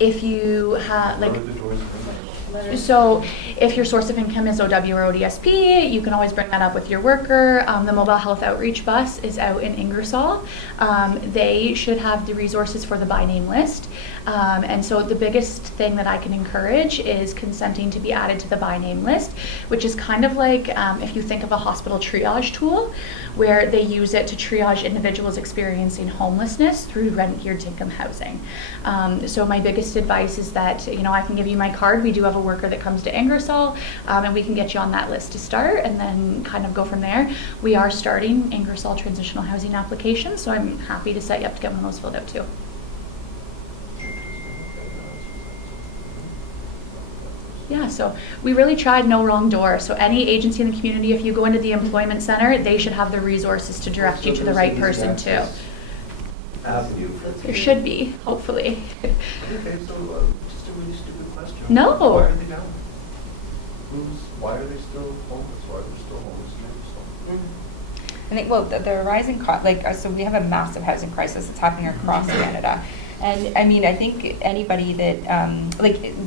if you have, like, What are the doors open? so if your source of income is OW or ODSP, you can always bring that up with your worker. The mobile health outreach bus is out in Ingersoll. They should have the resources for the by name list. And so the biggest thing that I can encourage is consenting to be added to the by name list, which is kind of like if you think of a hospital triage tool, where they use it to triage individuals experiencing homelessness through rent-geared income housing. So my biggest advice is that, I can give you my card. We do have a worker that comes to Ingersoll, and we can get you on that list to start and then kind of go from there. We are starting Ingersoll transitional housing applications, so I'm happy to set you up to get one of those filled out too. Yeah, so we really tried no wrong door. So any agency in the community, if you go into the employment center, they should have the resources to direct you to the right person too. Avenue. There should be, hopefully. Okay, so just a really stupid question. No. Why are they down? Why are they still homeless? Why are they still homeless in Ingersoll? I think, well, the rising cost, so we have a massive housing crisis that's happening across Canada. And I mean, I think anybody that,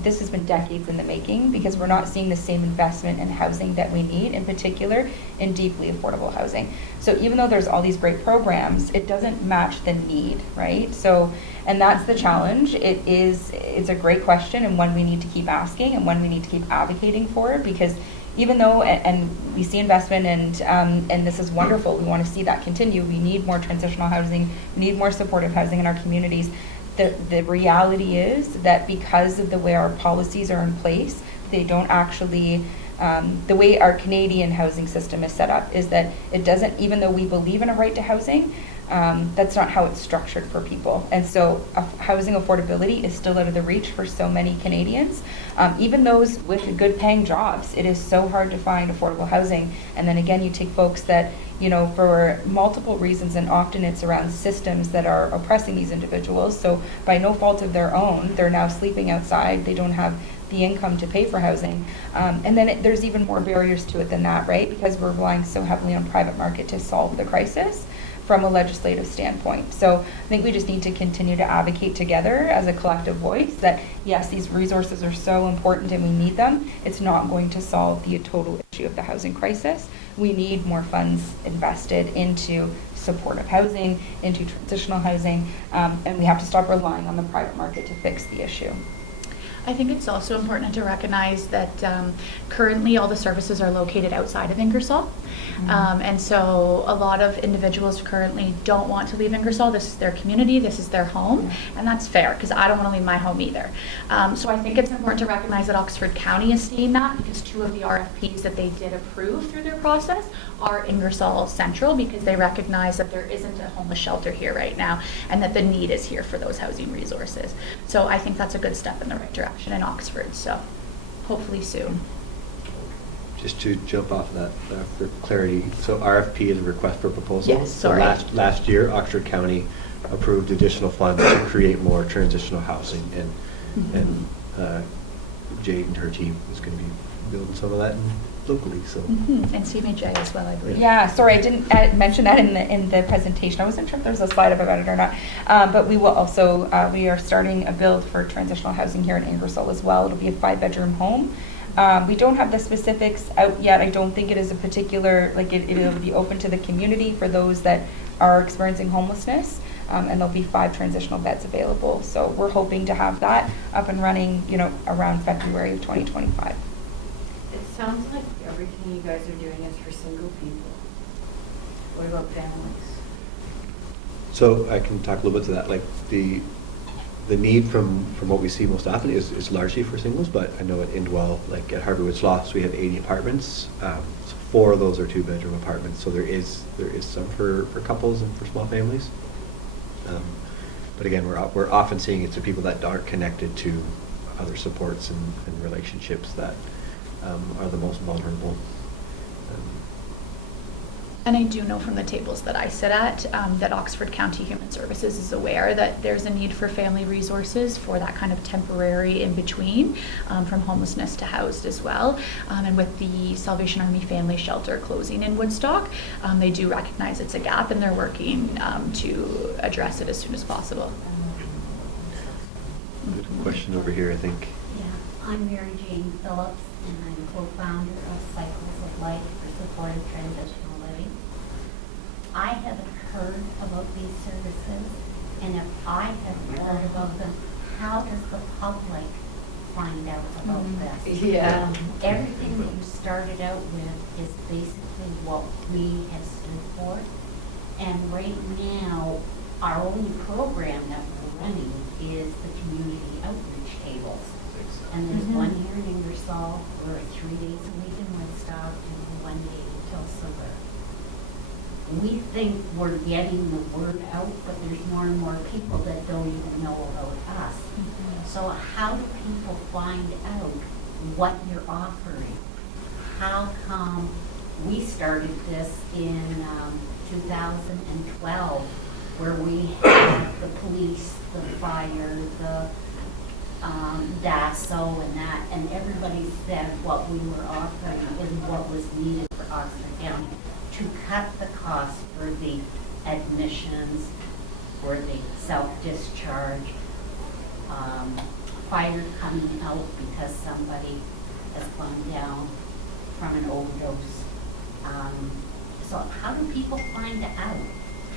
this has been decades in the making, because we're not seeing the same investment in housing that we need, in particular in deeply affordable housing. So even though there's all these great programs, it doesn't match the need, right? So, and that's the challenge. It's a great question, and one we need to keep asking, and one we need to keep advocating for, because even though, and we see investment, and this is wonderful, we want to see that continue. We need more transitional housing, we need more supportive housing in our communities. The reality is that because of the way our policies are in place, they don't actually, the way our Canadian housing system is set up is that it doesn't, even though we believe in a right to housing, that's not how it's structured for people. And so housing affordability is still out of the reach for so many Canadians. Even those with good paying jobs, it is so hard to find affordable housing. And then again, you take folks that, for multiple reasons, and often it's around systems that are oppressing these individuals. So by no fault of their own, they're now sleeping outside. They don't have the income to pay for housing. And then there's even more barriers to it than that, right? Because we're relying so heavily on private market to solve the crisis from a legislative standpoint. So I think we just need to continue to advocate together as a collective voice that, yes, these resources are so important and we need them. It's not going to solve the total issue of the housing crisis. We need more funds invested into supportive housing, into transitional housing, and we have to stop relying on the private market to fix the issue. I think it's also important to recognize that currently all the services are located outside of Ingersoll. And so a lot of individuals currently don't want to leave Ingersoll. This is their community, this is their home, and that's fair because I don't want to leave my home either. So I think it's important to recognize that Oxford County is seeing that, because 2 of the RFPs that they did approve through their process are Ingersoll Central, because they recognize that there isn't a homeless shelter here right now and that the need is here for those housing resources. So I think that's a good step in the right direction in Oxford, so hopefully soon. Just to jump off of that for clarity, so RFP is a request for proposal. Yes, So sorry. last year, Oxford County approved additional funds to create more transitional housing, and Jade and her team is going to be building some of that locally. So. And CMHA as well, I believe. Yeah, sorry, I didn't mention that in the presentation. I wasn't sure if there was a slide about it or not. But we will also, we are starting a build for transitional housing here in Ingersoll as well. It'll be a 5-bedroom home. We don't have the specifics out yet. I don't think it is a particular, like it'll be open to the community for those that are experiencing homelessness. And there'll be 5 transitional beds available. So we're hoping to have that up and running, around February of 2025. It sounds like everything you guys are doing is for single people. What about families? So I can talk a little bit to that. Like the need from what we see most often is largely for singles, but I know at Indwell, like at Harvey Woods Lofts, we have 80 apartments. So 4 of those are 2-bedroom apartments. So there is some for couples and for small families. But again, we're often seeing it's the people that aren't connected to other supports and relationships that are the most vulnerable. And I do know from the tables that I sit at that Oxford County Human Services is aware that there's a need for family resources for that kind of temporary in-between from homelessness to housed as well. And with the Salvation Army Family Shelter closing in Woodstock, they do recognize it's a gap and they're working to address it as soon as possible. Good question over here, I think. Yeah, I'm Mary Jane Phillips, and I'm co-founder of Cycles of Life for Supportive Transitional Living. I haven't heard about these services, and if I haven't heard about them, how does the public find out about this? Yeah. Everything that you started out with is basically what we have stood for, and right now, our only program that we're running is the community outreach tables. And there's one here in Ingersoll, we're 3 days a week in Woodstock, and 1 day until Silver. We think we're getting the word out, but there's more and more people that don't even know about us. So how do people find out what you're offering? How come we started this in 2012, where we had the police, the fire, the DASO and that, and everybody said what we were offering is what was needed for Oxford County to cut the cost for the admissions, for the self-discharge, fire coming out because somebody has gone down from an overdose. So how do people find out?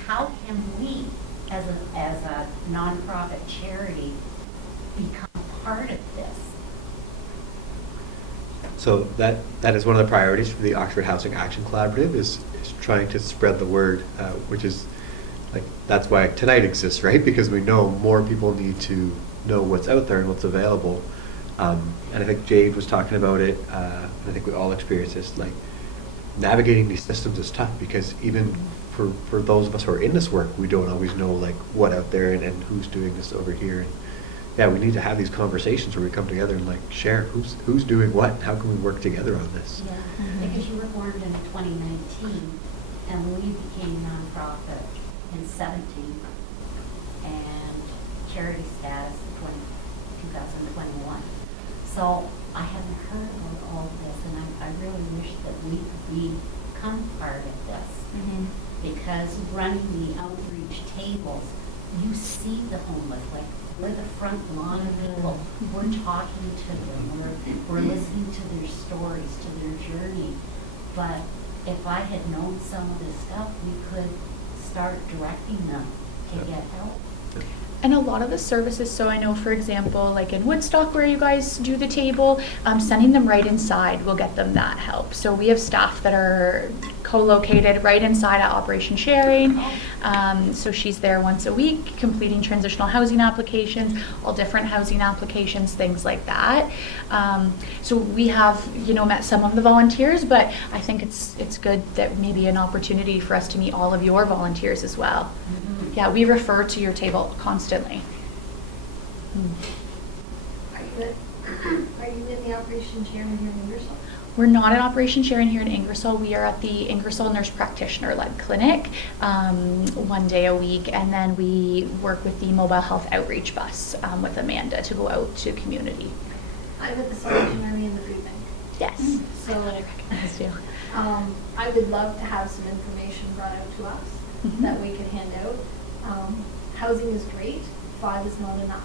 How can we, as a nonprofit charity, become part of this? So that is one of the priorities for the Oxford Housing Action Collaborative is trying to spread the word, which is like that's why tonight exists, right? Because we know more people need to know what's out there and what's available. And I think Jade was talking about it. I think we all experience this. Like navigating these systems is tough because even for those of us who are in this work, we don't always know like what out there and who's doing this over here. And yeah, we need to have these conversations where we come together and like share who's doing what and how can we work together on this. Yeah, because you were formed in 2019 and we became nonprofit in 17 and charity status in 2021. So I haven't heard about all of this and I really wish that we could become part of this. Because running the outreach tables, you see the homeless, like we're the front line people. We're talking to them. We're listening to their stories, to their journey. But if I had known some of this stuff, we could start directing them to get help. And a lot of the services, so I know, for example, like in Woodstock where you guys do the table, sending them right inside will get them that help. So we have staff that are co-located right inside at Operation Sharing. So she's there once a week completing transitional housing applications, all different housing applications, things like that. So we have, met some of the volunteers, but I think it's good that maybe an opportunity for us to meet all of your volunteers as well. Mm-hmm. Yeah, we refer to your table constantly. Are you in the Operation Sharing here in Ingersoll? We're not in Operation Sharing here in Ingersoll. We are at the Ingersoll Nurse Practitioner-led clinic 1 day a week, and then we work with the mobile health outreach bus with Amanda to go out to community. I'm at the Salvation Army and the Food Bank. Yes. So I would love to have some information brought out to us that we could hand out. Housing is great, 5 is not enough.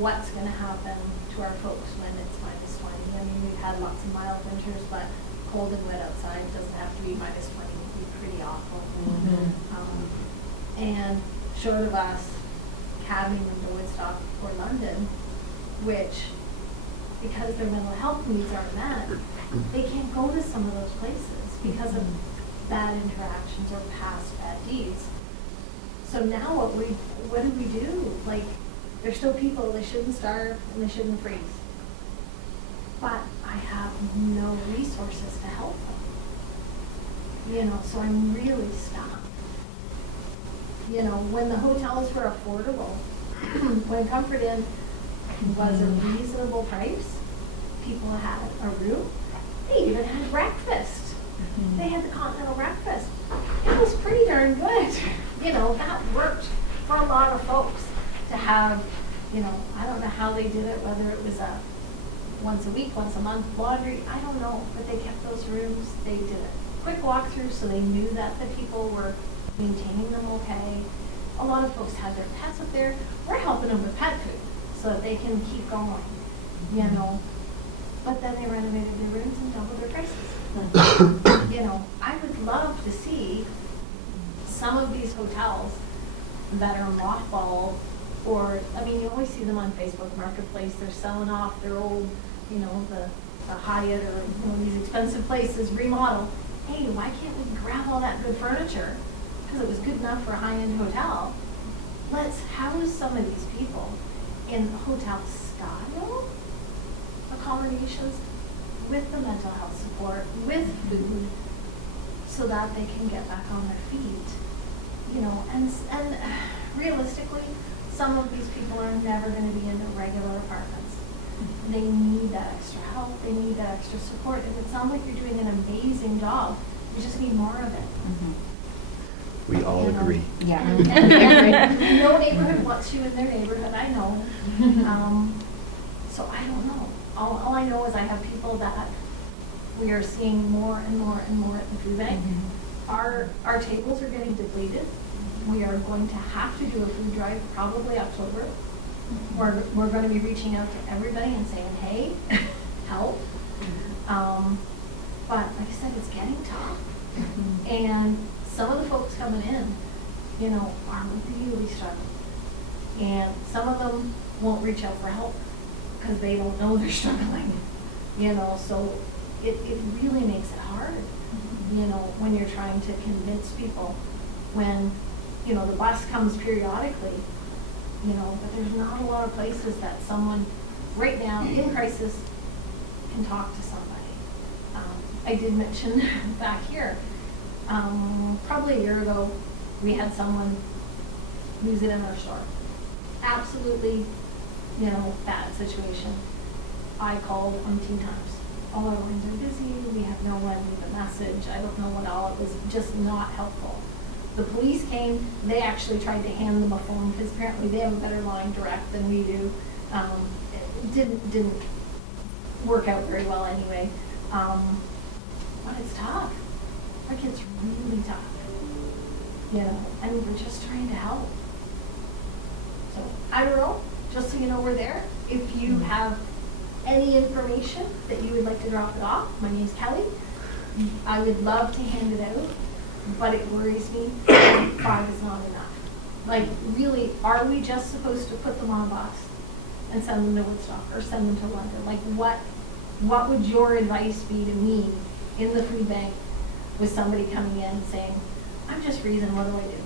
What's going to happen to our folks when it's -20? I mean, we've had lots of mild winters, but cold and wet outside doesn't have to be -20. It would be pretty awful. And short of us having them to Woodstock or London, which, because their mental health needs aren't met, they can't go to some of those places because of bad interactions or past bad deeds. So now what do we do? Like, they're still people, they shouldn't starve and they shouldn't freeze. But I have no resources to help them. So I'm really stuck. When the hotels were affordable, when Comfort Inn was a reasonable price, people had a room, they even had breakfast. They had the continental breakfast. It was pretty darn good. That worked for a lot of folks to have, I don't know how they did it, whether it was a once a week, once a month laundry, I don't know, but they kept those rooms. They did a quick walkthrough so they knew that the people were maintaining them okay. A lot of folks had their pets up there. We're helping them with pet food so that they can keep going, But then they renovated their rooms and doubled their prices. I would love to see some of these hotels that are mothballed, or, you always see them on Facebook Marketplace. They're selling off their old, the Hyatt or these expensive places, remodel. Hey, why can't we grab all that good furniture? Because it was good enough for a high-end hotel. Let's house some of these people in hotel style accommodations with the mental health support, with food, so that they can get back on their feet. And realistically, some of these people are never going to be in the regular apartments. They need that extra help. They need that extra support. If it sounds like you're doing an amazing job, you just need more of it. We all agree. Yeah. And no neighborhood wants you in their neighborhood, I know. So I don't know. All I know is I have people that we are seeing more and more and more at the food bank. Our tables are getting depleted. We are going to have to do a food drive probably October. We're going to be reaching out to everybody and saying, hey, help. But like I said, it's getting tough. And some of the folks coming in, are really struggling. And some of them won't reach out for help because they don't know they're struggling. So it really makes it hard, when you're trying to convince people, when, the bus comes periodically, but there's not a lot of places that someone right now in crisis can talk to somebody. I did mention back here, probably a year ago, we had someone lose it in our store. Absolutely, bad situation. I called umpteen times. All our lines are busy, we have no one leave a message, I don't know what all, it was just not helpful. The police came, they actually tried to hand them a phone because apparently they have a better line direct than we do. It didn't work out very well anyway. But it's tough. Like, it's really tough. And we're just trying to help. So, I don't know, just so you know we're there. If you have any information that you would like to drop it off, my name's Kelly. I would love to hand it out, but it worries me 5 is not enough. Like, really, are we just supposed to put them on a bus and send them to Woodstock or send them to London? Like, what would your advice be to me in the food bank with somebody coming in saying, I'm just freezing, what do I do?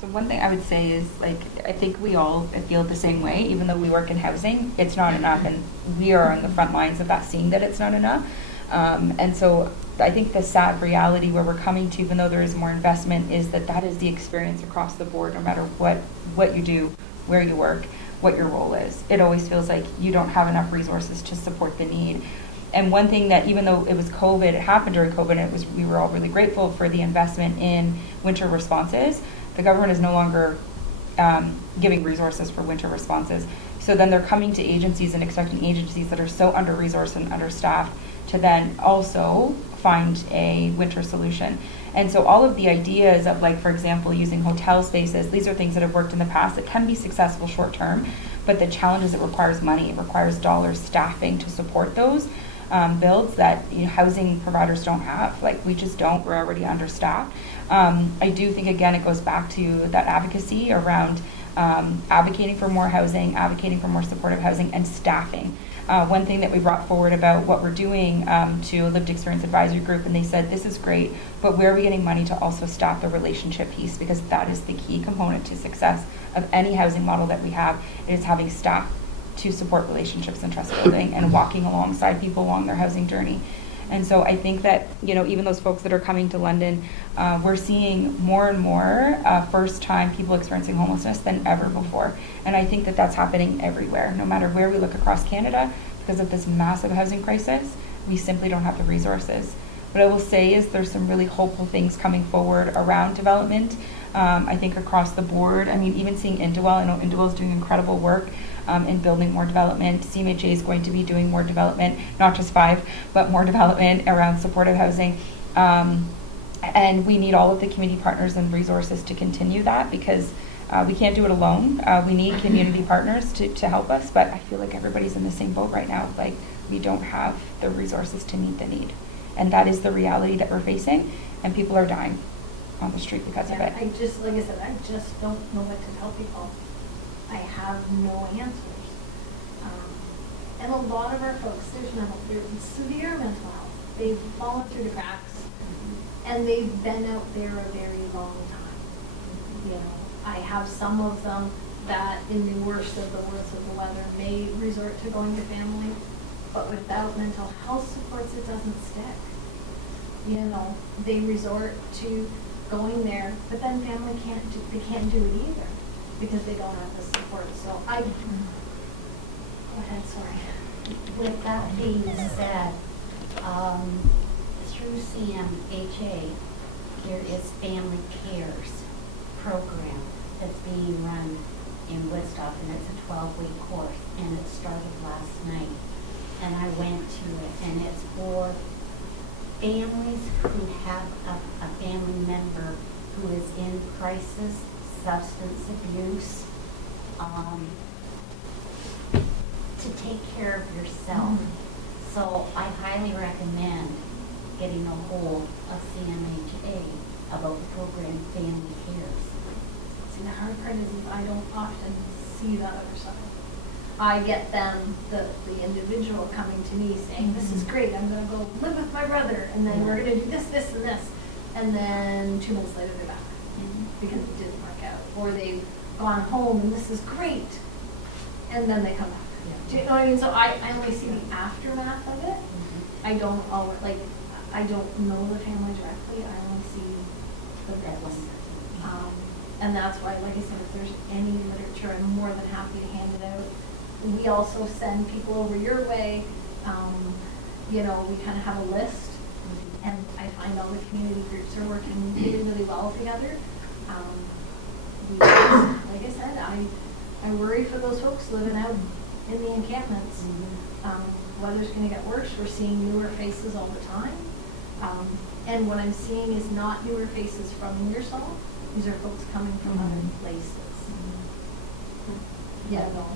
So one thing I would say is, like, I think we all feel the same way, even though we work in housing, it's not enough, and we are on the front lines of that, seeing that it's not enough. And so I think the sad reality where we're coming to, even though there is more investment, is that is the experience across the board, no matter what you do, where you work, what your role is. It always feels like you don't have enough resources to support the need. And one thing that, even though it was COVID, it happened during COVID, and we were all really grateful for the investment in winter responses. The government is no longer giving resources for winter responses. So then they're coming to agencies and expecting agencies that are so under-resourced and understaffed to then also find a winter solution. And so all of the ideas of, like, for example, using hotel spaces, these are things that have worked in the past that can be successful short-term, but the challenge is it requires money, it requires dollars, staffing to support those builds that housing providers don't have. Like, we just don't, we're already understaffed. I do think, again, it goes back to that advocacy around advocating for more housing, advocating for more supportive housing, and staffing. One thing that we brought forward about what we're doing to a lived experience advisory group, and they said, this is great, but where are we getting money to also staff the relationship piece? Because that is the key component to success of any housing model that we have, is having staff to support relationships and trust building and walking alongside people along their housing journey. And so I think that, even those folks that are coming to London, we're seeing more and more first-time people experiencing homelessness than ever before. And I think that that's happening everywhere, no matter where we look across Canada, because of this massive housing crisis, we simply don't have the resources. What I will say is there's some really hopeful things coming forward around development. I think across the board, even seeing Indwell, I know Indwell is doing incredible work in building more development. CMHA is going to be doing more development, not just 5, but more development around supportive housing. And we need all of the community partners and resources to continue that, because we can't do it alone. We need community partners to help us, but I feel like everybody's in the same boat right now. Like, we don't have the resources to meet the need. And that is the reality that we're facing, and people are dying on the street because of it. I just don't know what to tell people. I have no answers. And a lot of our folks, they're severe mental health. They've fallen through the cracks, and they've been out there a very long time. I have some of them that in the worst of the weather may resort to going to family, but without mental health supports, it doesn't stick. They resort to going there, but then family can't do it either, because they don't have the support. So go ahead, sorry. With that being said, through CMHA, there is Family Cares program that's being run in Woodstock, and it's a 12-week course, and it started last night. And I went to it, and it's for families who have a family member who is in crisis, substance abuse, to take care of yourself. So I highly recommend getting a hold of CMHA about the program Family Cares. See, the hard part is I don't often see that other side. I get them, the individual coming to me saying, this is great, I'm going to go live with my brother, and then we're going to do this, this, and this. And then 2 months later they're back because it didn't work out. Or they've gone home and this is great, and then they come back. Do you know what I mean? So I only see the aftermath of it. I don't always, I don't know the family directly, I only see the victim. And that's why, like I said, if there's any literature, I'm more than happy to hand it out. We also send people over your way. We kind of have a list, and I find all the community groups are working really, really well together. Like I said, I worry for those folks living out in the encampments. Weather's going to get worse. We're seeing newer faces all the time. And what I'm seeing is not newer faces from Ingersoll. These are folks coming from other places. Yeah, no.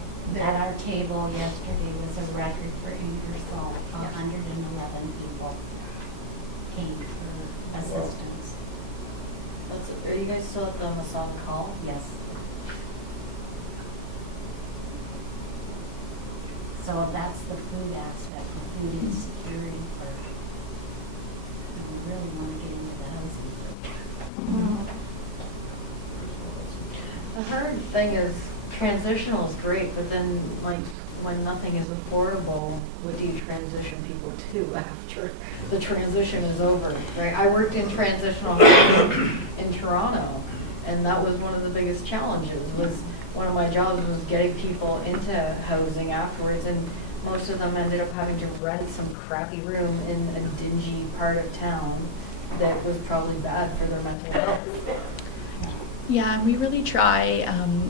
At our table yesterday was a record for Ingersoll. 111 people came for assistance. Are you guys still at the Masonic Hall? Yes. So that's the food aspect, the food insecurity part. And we really want to get into the housing. The hard thing is transitional is great, but then like when nothing is affordable, what do you transition people to after the transition is over, right? I worked in transitional housing in Toronto, and that was one of the biggest challenges. Was one of my jobs was getting people into housing afterwards, and most of them ended up having to rent some crappy room in a dingy part of town that was probably bad for their mental health. Yeah, and we really try,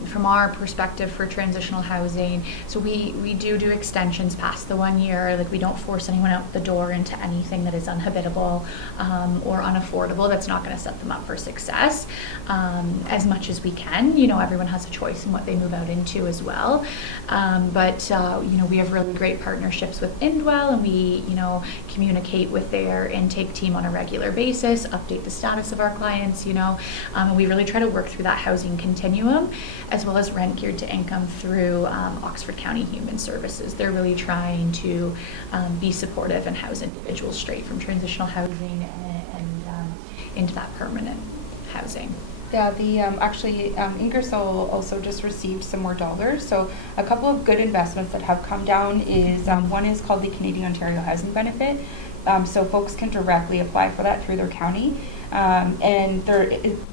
from our perspective for transitional housing, so we do extensions past the 1 year. Like, we don't force anyone out the door into anything that is uninhabitable or unaffordable. That's not going to set them up for success as much as we can. You know, everyone has a choice in what they move out into as well. But you know, we have really great partnerships with Indwell, and we, you know, communicate with their intake team on a regular basis, update the status of our clients, you know, and we really try to work through that housing continuum, as well as rent geared to income through Oxford County Human Services. They're really trying to be supportive and house individuals straight from transitional housing and into that permanent housing. Yeah, the actually Ingersoll also just received some more dollars. So a couple of good investments that have come down is one is called the Canadian Ontario Housing Benefit. So folks can directly apply for that through their county. And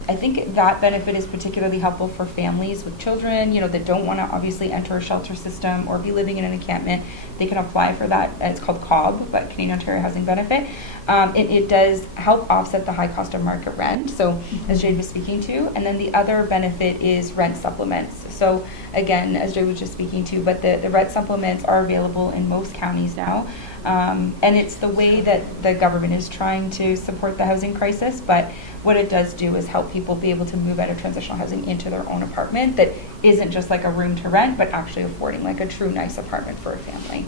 I think that benefit is particularly helpful for families with children, you know, that don't want to obviously enter a shelter system or be living in an encampment. They can apply for that. It's called COB, but Canadian Ontario Housing Benefit. It does help offset the high cost of market rent, so as Jade was speaking to. And then the other benefit is rent supplements. So again, as Jade was just speaking to, but the rent supplements are available in most counties now. And it's the way that the government is trying to support the housing crisis, but what it does do is help people be able to move out of transitional housing into their own apartment that isn't just like a room to rent, but actually affording like a true nice apartment for a family.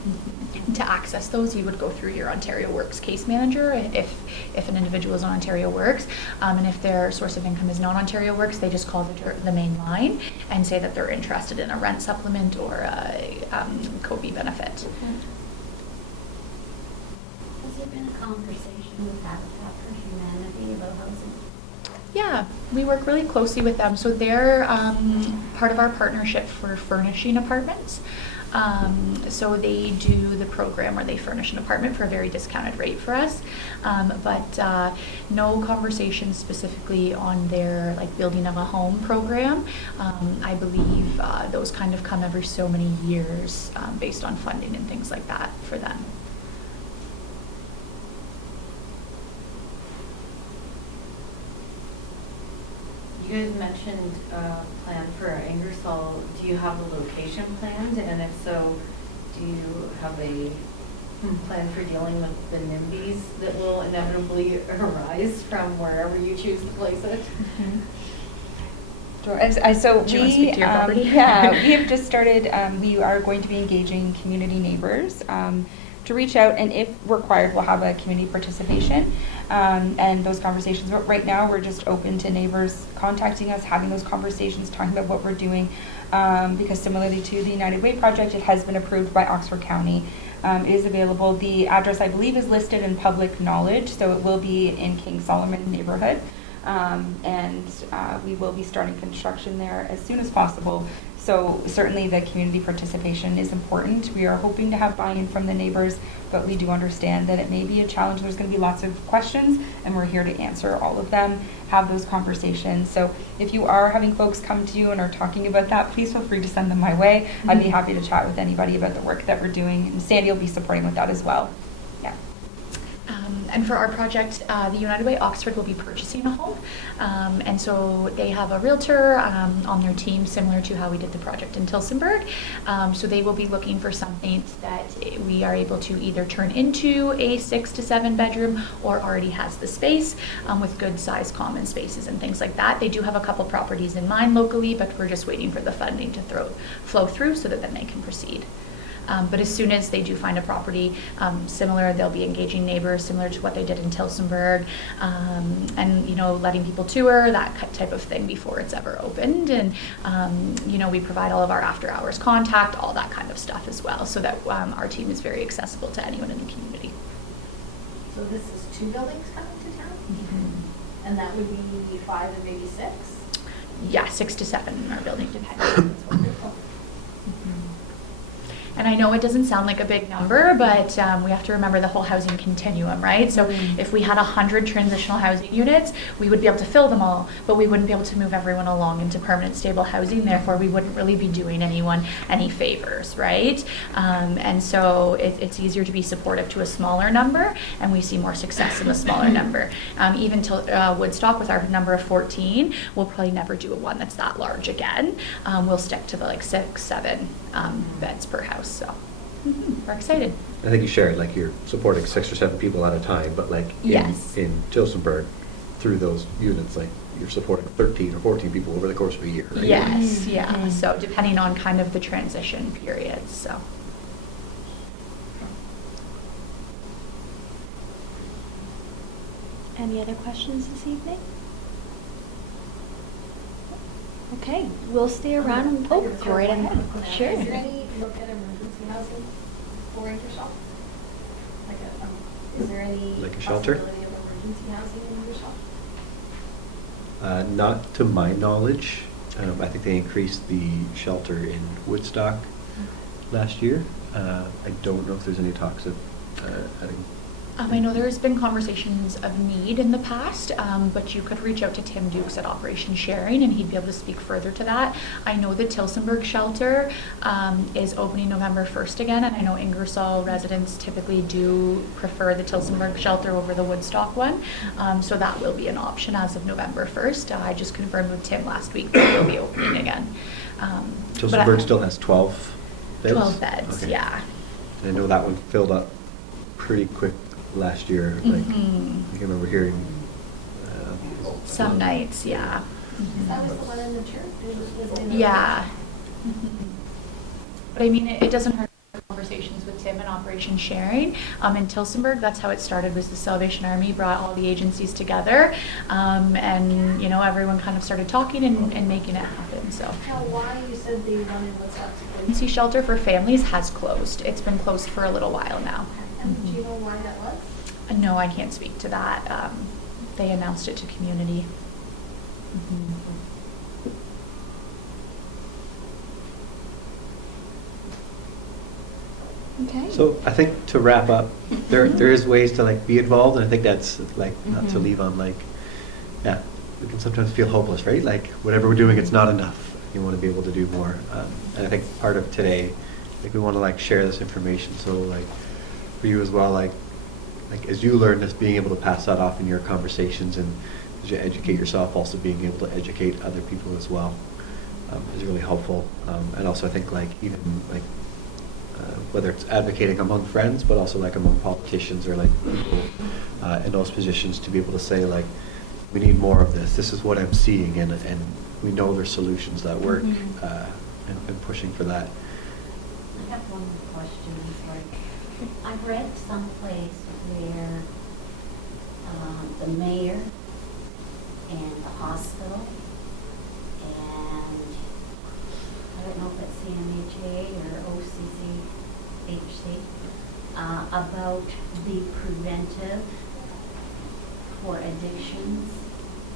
And to access those, you would go through your Ontario Works case manager if an individual is on Ontario Works, and if their source of income is not Ontario Works, they just call the main line and say that they're interested in a rent supplement or a COBE benefit. Has there been a conversation with Habitat for Humanity about housing? Yeah, we work really closely with them. So they're part of our partnership for furnishing apartments. So they do the program where they furnish an apartment for a very discounted rate for us, but no conversations specifically on their like building of a home program. I believe those kind of come every so many years based on funding and things like that for them. You guys mentioned plan for Ingersoll. Do you have a location planned? And if so, do you have a plan for dealing with the NIMBYs that will inevitably arise from wherever you choose to place it? Mm-hmm. So Do you want to speak to your property? Yeah, we have just started, we are going to be engaging community neighbors to reach out, and if required, we'll have a community participation and those conversations. But right now, we're just open to neighbors contacting us, having those conversations, talking about what we're doing, because similarly to the United Way project, it has been approved by Oxford County. It is available. The address, I believe, is listed in public knowledge, so it will be in King Solomon neighborhood. And we will be starting construction there as soon as possible. So certainly the community participation is important. We are hoping to have buy-in from the neighbors, but we do understand that it may be a challenge. There's going to be lots of questions, and we're here to answer all of them, have those conversations. So if you are having folks come to you and are talking about that, please feel free to send them my way. Mm-hmm. I'd be happy to chat with anybody about the work that we're doing, and Sandy will be supporting with that as well. Yeah. And for our project, the United Way Oxford will be purchasing a home. And so they have a realtor on their team, similar to how we did the project in Tillsonburg. So they will be looking for something that we are able to either turn into a 6 to 7 bedroom or already has the space with good size common spaces and things like that. They do have a couple properties in mind locally, but we're just waiting for the funding to flow through so that then they can proceed. But as soon as they do find a property similar, they'll be engaging neighbors similar to what they did in Tillsonburg, and, you know, letting people tour, that type of thing before it's ever opened. And, you know, we provide all of our after hours contact, all that kind of stuff as well, so that our team is very accessible to anyone in the community. So this is 2 buildings coming to town? Mm-hmm. And that would be 5 and maybe 6? Yeah, 6 to 7 in our building, depending. That's wonderful. And I know it doesn't sound like a big number, but we have to remember the whole housing continuum, right? So if we had 100 transitional housing units, we would be able to fill them all, but we wouldn't be able to move everyone along into permanent stable housing. Therefore, we wouldn't really be doing anyone any favors, right? And so it's easier to be supportive to a smaller number, and we see more success in the smaller number. Even till Woodstock, with our number of 14, we'll probably never do a one that's that large again. We'll stick to the like 6, 7 beds per house. So we're excited. I think you shared, like, you're supporting 6 or 7 people at a time, but like Yes. in Tillsonburg, through those units, like you're supporting 13 or 14 people over the course of a year, right? Yes, yeah. So depending on kind of the transition periods, so. Any other questions this evening? Okay, we'll stay around. Oh, go right ahead. Sure. Is there any look at emergency housing for Ingersoll? Like is there any Like a shelter? possibility of emergency housing in Ingersoll? Not to my knowledge. I think they increased the shelter in Woodstock last year. I don't know if there's any talks of adding. I know there's been conversations of need in the past, but you could reach out to Tim Dukes at Operation Sharing, and he'd be able to speak further to that. I know the Tillsonburg shelter is opening November 1st again, and I know Ingersoll residents typically do prefer the Tillsonburg shelter over the Woodstock one, so that will be an option as of November 1st. I just confirmed with Tim last week that they'll be opening again. Tillsonburg still has 12 beds? 12 beds, Okay. yeah. I know that one filled up pretty quick last year. Like, I remember hearing Some nights, yeah. That was the one in the church? Was in the- Yeah. But I mean, it doesn't hurt to have conversations with Tim and Operation Sharing. In Tillsonburg, that's how it started, was the Salvation Army brought all the agencies together. And, you know, everyone kind of started talking and making it happen, so. Now, why you said the one in Woodstock? Emergency shelter for families has closed. It's been closed for a little while now. And do you know why that was? No, I can't speak to that. They announced it to community. Okay. So I think to wrap up, there is ways to like be involved, and I think that's like not to leave on like, yeah, we can sometimes feel hopeless, right? Like whatever we're doing, it's not enough. You want to be able to do more, and I think part of today, I think we want to like share this information. So like for you as well, like as you learn this, being able to pass that off in your conversations, and as you educate yourself, also being able to educate other people as well is really helpful. And also I think like even like whether it's advocating among friends, but also like among politicians or like people in those positions, to be able to say like, we need more of this. This is what I'm seeing, and we know there's solutions that work, and pushing for that. I have one more question. Like, I read someplace where the mayor and the hospital, and I don't know if it's CMHA or OCCHC, about the preventive for addictions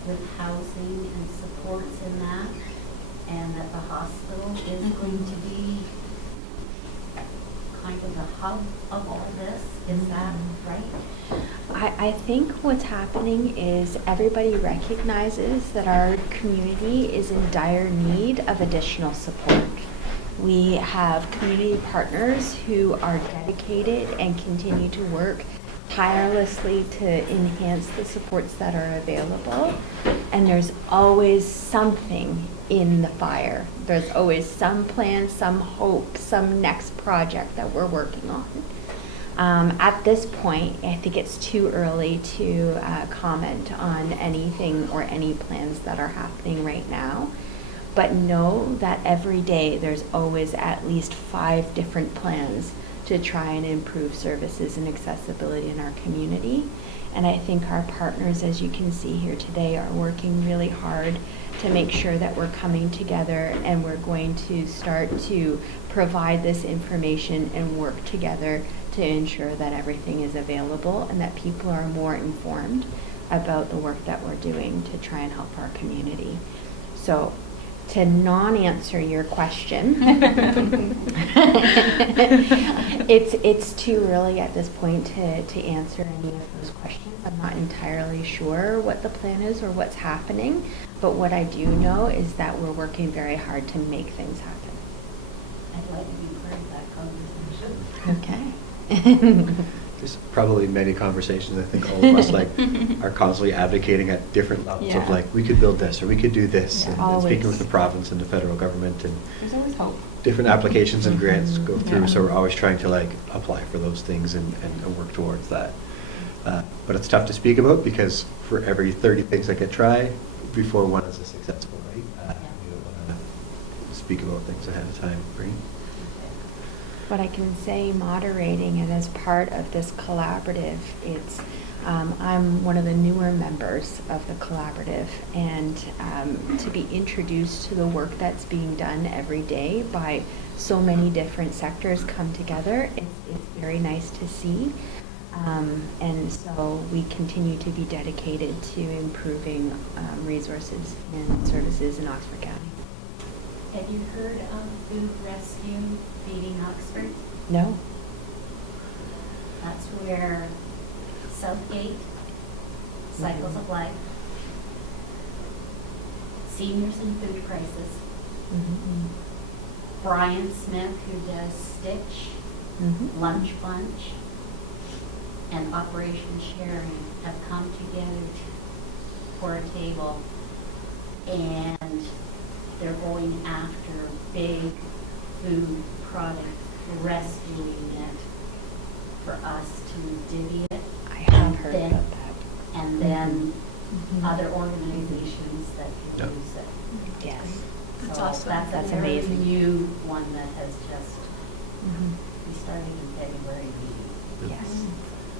with housing and supports in that, and that the hospital is going to be kind of the hub of all this. Is that right? I think what's happening is everybody recognizes that our community is in dire need of additional support. We have community partners who are dedicated and continue to work tirelessly to enhance the supports that are available. And there's always something in the fire. There's always some plan, some hope, some next project that we're working on. At this point, I think it's too early to comment on anything or any plans that are happening right now. but know that every day there's always at least 5 different plans to try and improve services and accessibility in our community. And I think our partners, as you can see here today, are working really hard to make sure that we're coming together, and we're going to start to provide this information and work together to ensure that everything is available and that people are more informed about the work that we're doing to try and help our community. So, to non-answer your question, it's too early at this point to answer any of those questions. I'm not entirely sure what the plan is or what's happening, but what I do know is that we're working very hard to make things happen. I'd like to be part of that conversation. Okay. There's probably many conversations. I think all of us are constantly advocating at different levels of Yeah. we could build this or we could do this, Yeah, and speaking always. with the province and the federal government, and There's always hope. different applications and grants go through. Yeah. So we're always trying to apply for those things and work towards that. But it's tough to speak about because for every 30 things that get tried, before one is successful, right? We don't want to speak about things ahead of time, right? What I can say, moderating it as part of this collaborative, I'm one of the newer members of the collaborative, and to be introduced to the work that's being done every day by so many different sectors come together, it's very nice to see. And so we continue to be dedicated to improving resources and services in Oxford County. Have you heard of Food Rescue Feeding Oxford? No? That's where Southgate, Cycles of Life, Seniors in Food Crisis, Mm-hmm. Brian Smith, who does Stitch, Mm-hmm. Lunch Bunch, and Operation Sharing have come together for a table, and they're going after big food product, rescuing it for us to divvy it. I have heard Then- about that. And then Mhm. other organizations that Yeah. can use it. Yes. That's So awesome. That's That's a very amazing. new one that has just, Mhm. we started in February meeting. Yes.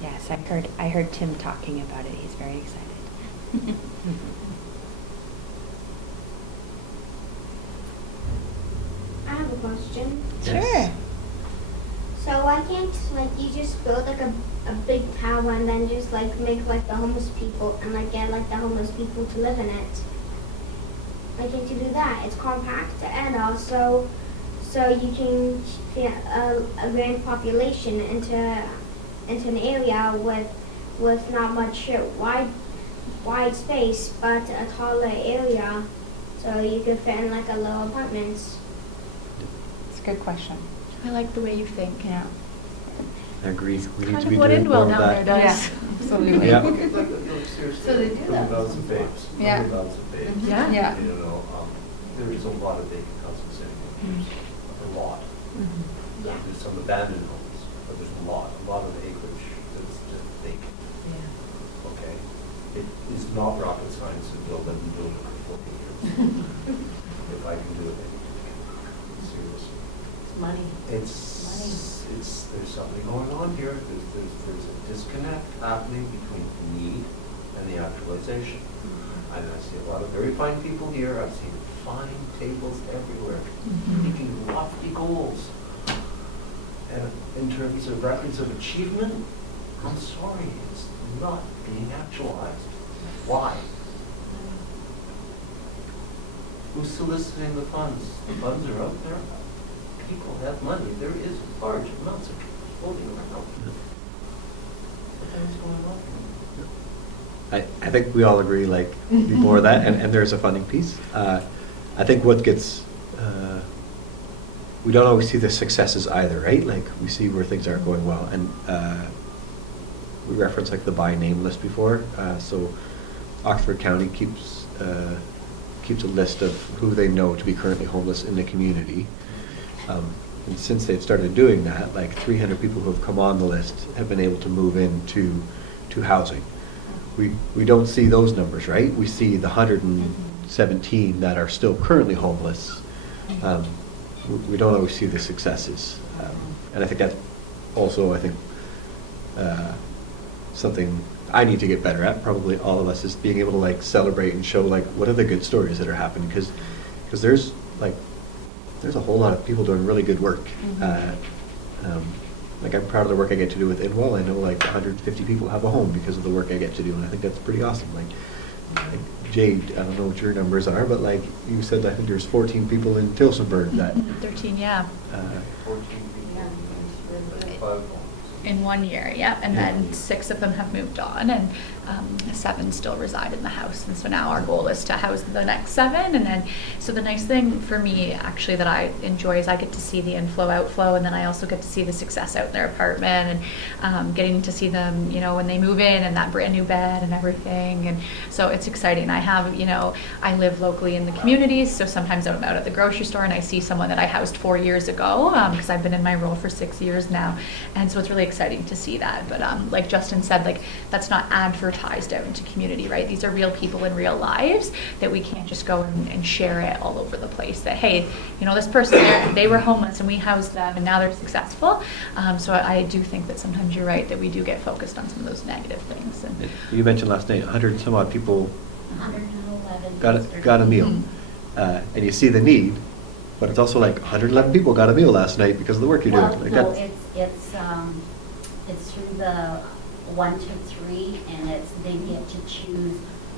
Yes, I heard Tim talking about it. He's very excited. I have a question. Sure. So why can't you just build a big tower and then just make the homeless people and get the homeless people to live in it? Why can't you do that? It's compact and also so you can fit a grand population into an area with not much wide space but a taller area, so you could fit in a little apartments. It's a good question. I like the way you think. Yeah. I agree. We need Kind to of be what doing more Indwell of down that. there does. Absolutely. Yeah. Look at, seriously. So they do that. Lots of babes. Yeah. Lots of babes. Yeah. Yeah. You know, there is a lot of vacant housing sitting homes, a lot. Mhm. Yeah. There's some abandoned homes, but there's a lot of acreage that's just vacant. Okay? It is not rocket science to build it and build it for 40 years. If I can do it, I can do it. Seriously. It's money. There's something going on here. There's a disconnect happening between the need and the actualization. And I see a lot of very fine people here. I've seen fine tables everywhere, making lofty goals. And in terms of records of achievement, I'm sorry, it's not being actualized. Why? Who's soliciting the funds? The funds are out there. People have money. There is large amounts of floating around. What the hell's going on? I think we all agree, be more of that, and there's a funding piece. I think what gets, we don't always see the successes either, right? We see where things aren't going well, and we referenced the by name list before. So Oxford County keeps a list of who they know to be currently homeless in the community. And since they've started doing that, 300 people who have come on the list have been able to move into housing. We don't see those numbers, right? We see the 160 17 that are still currently homeless, we don't always see the successes. And I think that's also, I think, something I need to get better at, probably all of us, is being able to like celebrate and show like what are the good stories that are happening, because there's a whole lot of people doing really good work. Like I'm proud of the work I get to do with Indwell. I know like 150 people have a home because of the work I get to do, and I think that's pretty awesome. Like Jade, I don't know what your numbers are, but like you said, I think there's 14 people in Tilsonburg that 13, yeah. 14 people and 5 homes. In 1 year, yeah, and then 6 of them have moved on, and 7 still reside in the house. And so now our goal is to house the next 7. And then, so the nice thing for me actually that I enjoy is I get to see the inflow, outflow, and then I also get to see the success out in their apartment, and getting to see them, you know, when they move in and that brand new bed and everything. And so it's exciting. I have, you know, I live locally in the communities, so sometimes I'm out at the grocery store and I see someone that I housed 4 years ago, because I've been in my role for 6 years now. And so it's really exciting to see that. But like Justin said, like that's not advertised out into community, right? These are real people in real lives that we can't just go and share it all over the place that, hey, you know, this person, they were homeless and we housed them and now they're successful. So I do think that sometimes you're right that we do get focused on some of those negative things. And you mentioned last night 100 some odd people 111 got a meal. And you see the need, but it's also like 111 people got a meal last night because of the work you're Well, doing. Like no, that's- it's through the 1 to 3, and they get to choose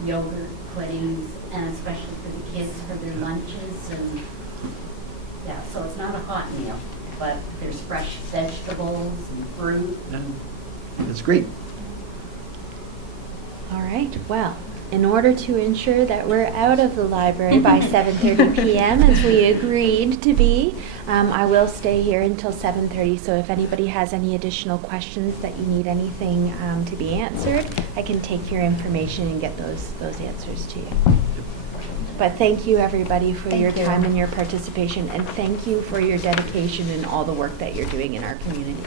yogurt, puddings, and especially for the kids for their lunches, and yeah, so it's not a hot meal, but there's fresh vegetables and fruit. That's great. All right, well, in order to ensure that we're out of the library by 7:30 p.m. as we agreed to be, I will stay here until 7:30, so if anybody has any additional questions that you need anything to be answered, I can take your information and get those answers to you. But thank you, everybody, for your time and your participation, and thank you for your dedication and all the work that you're doing in our community.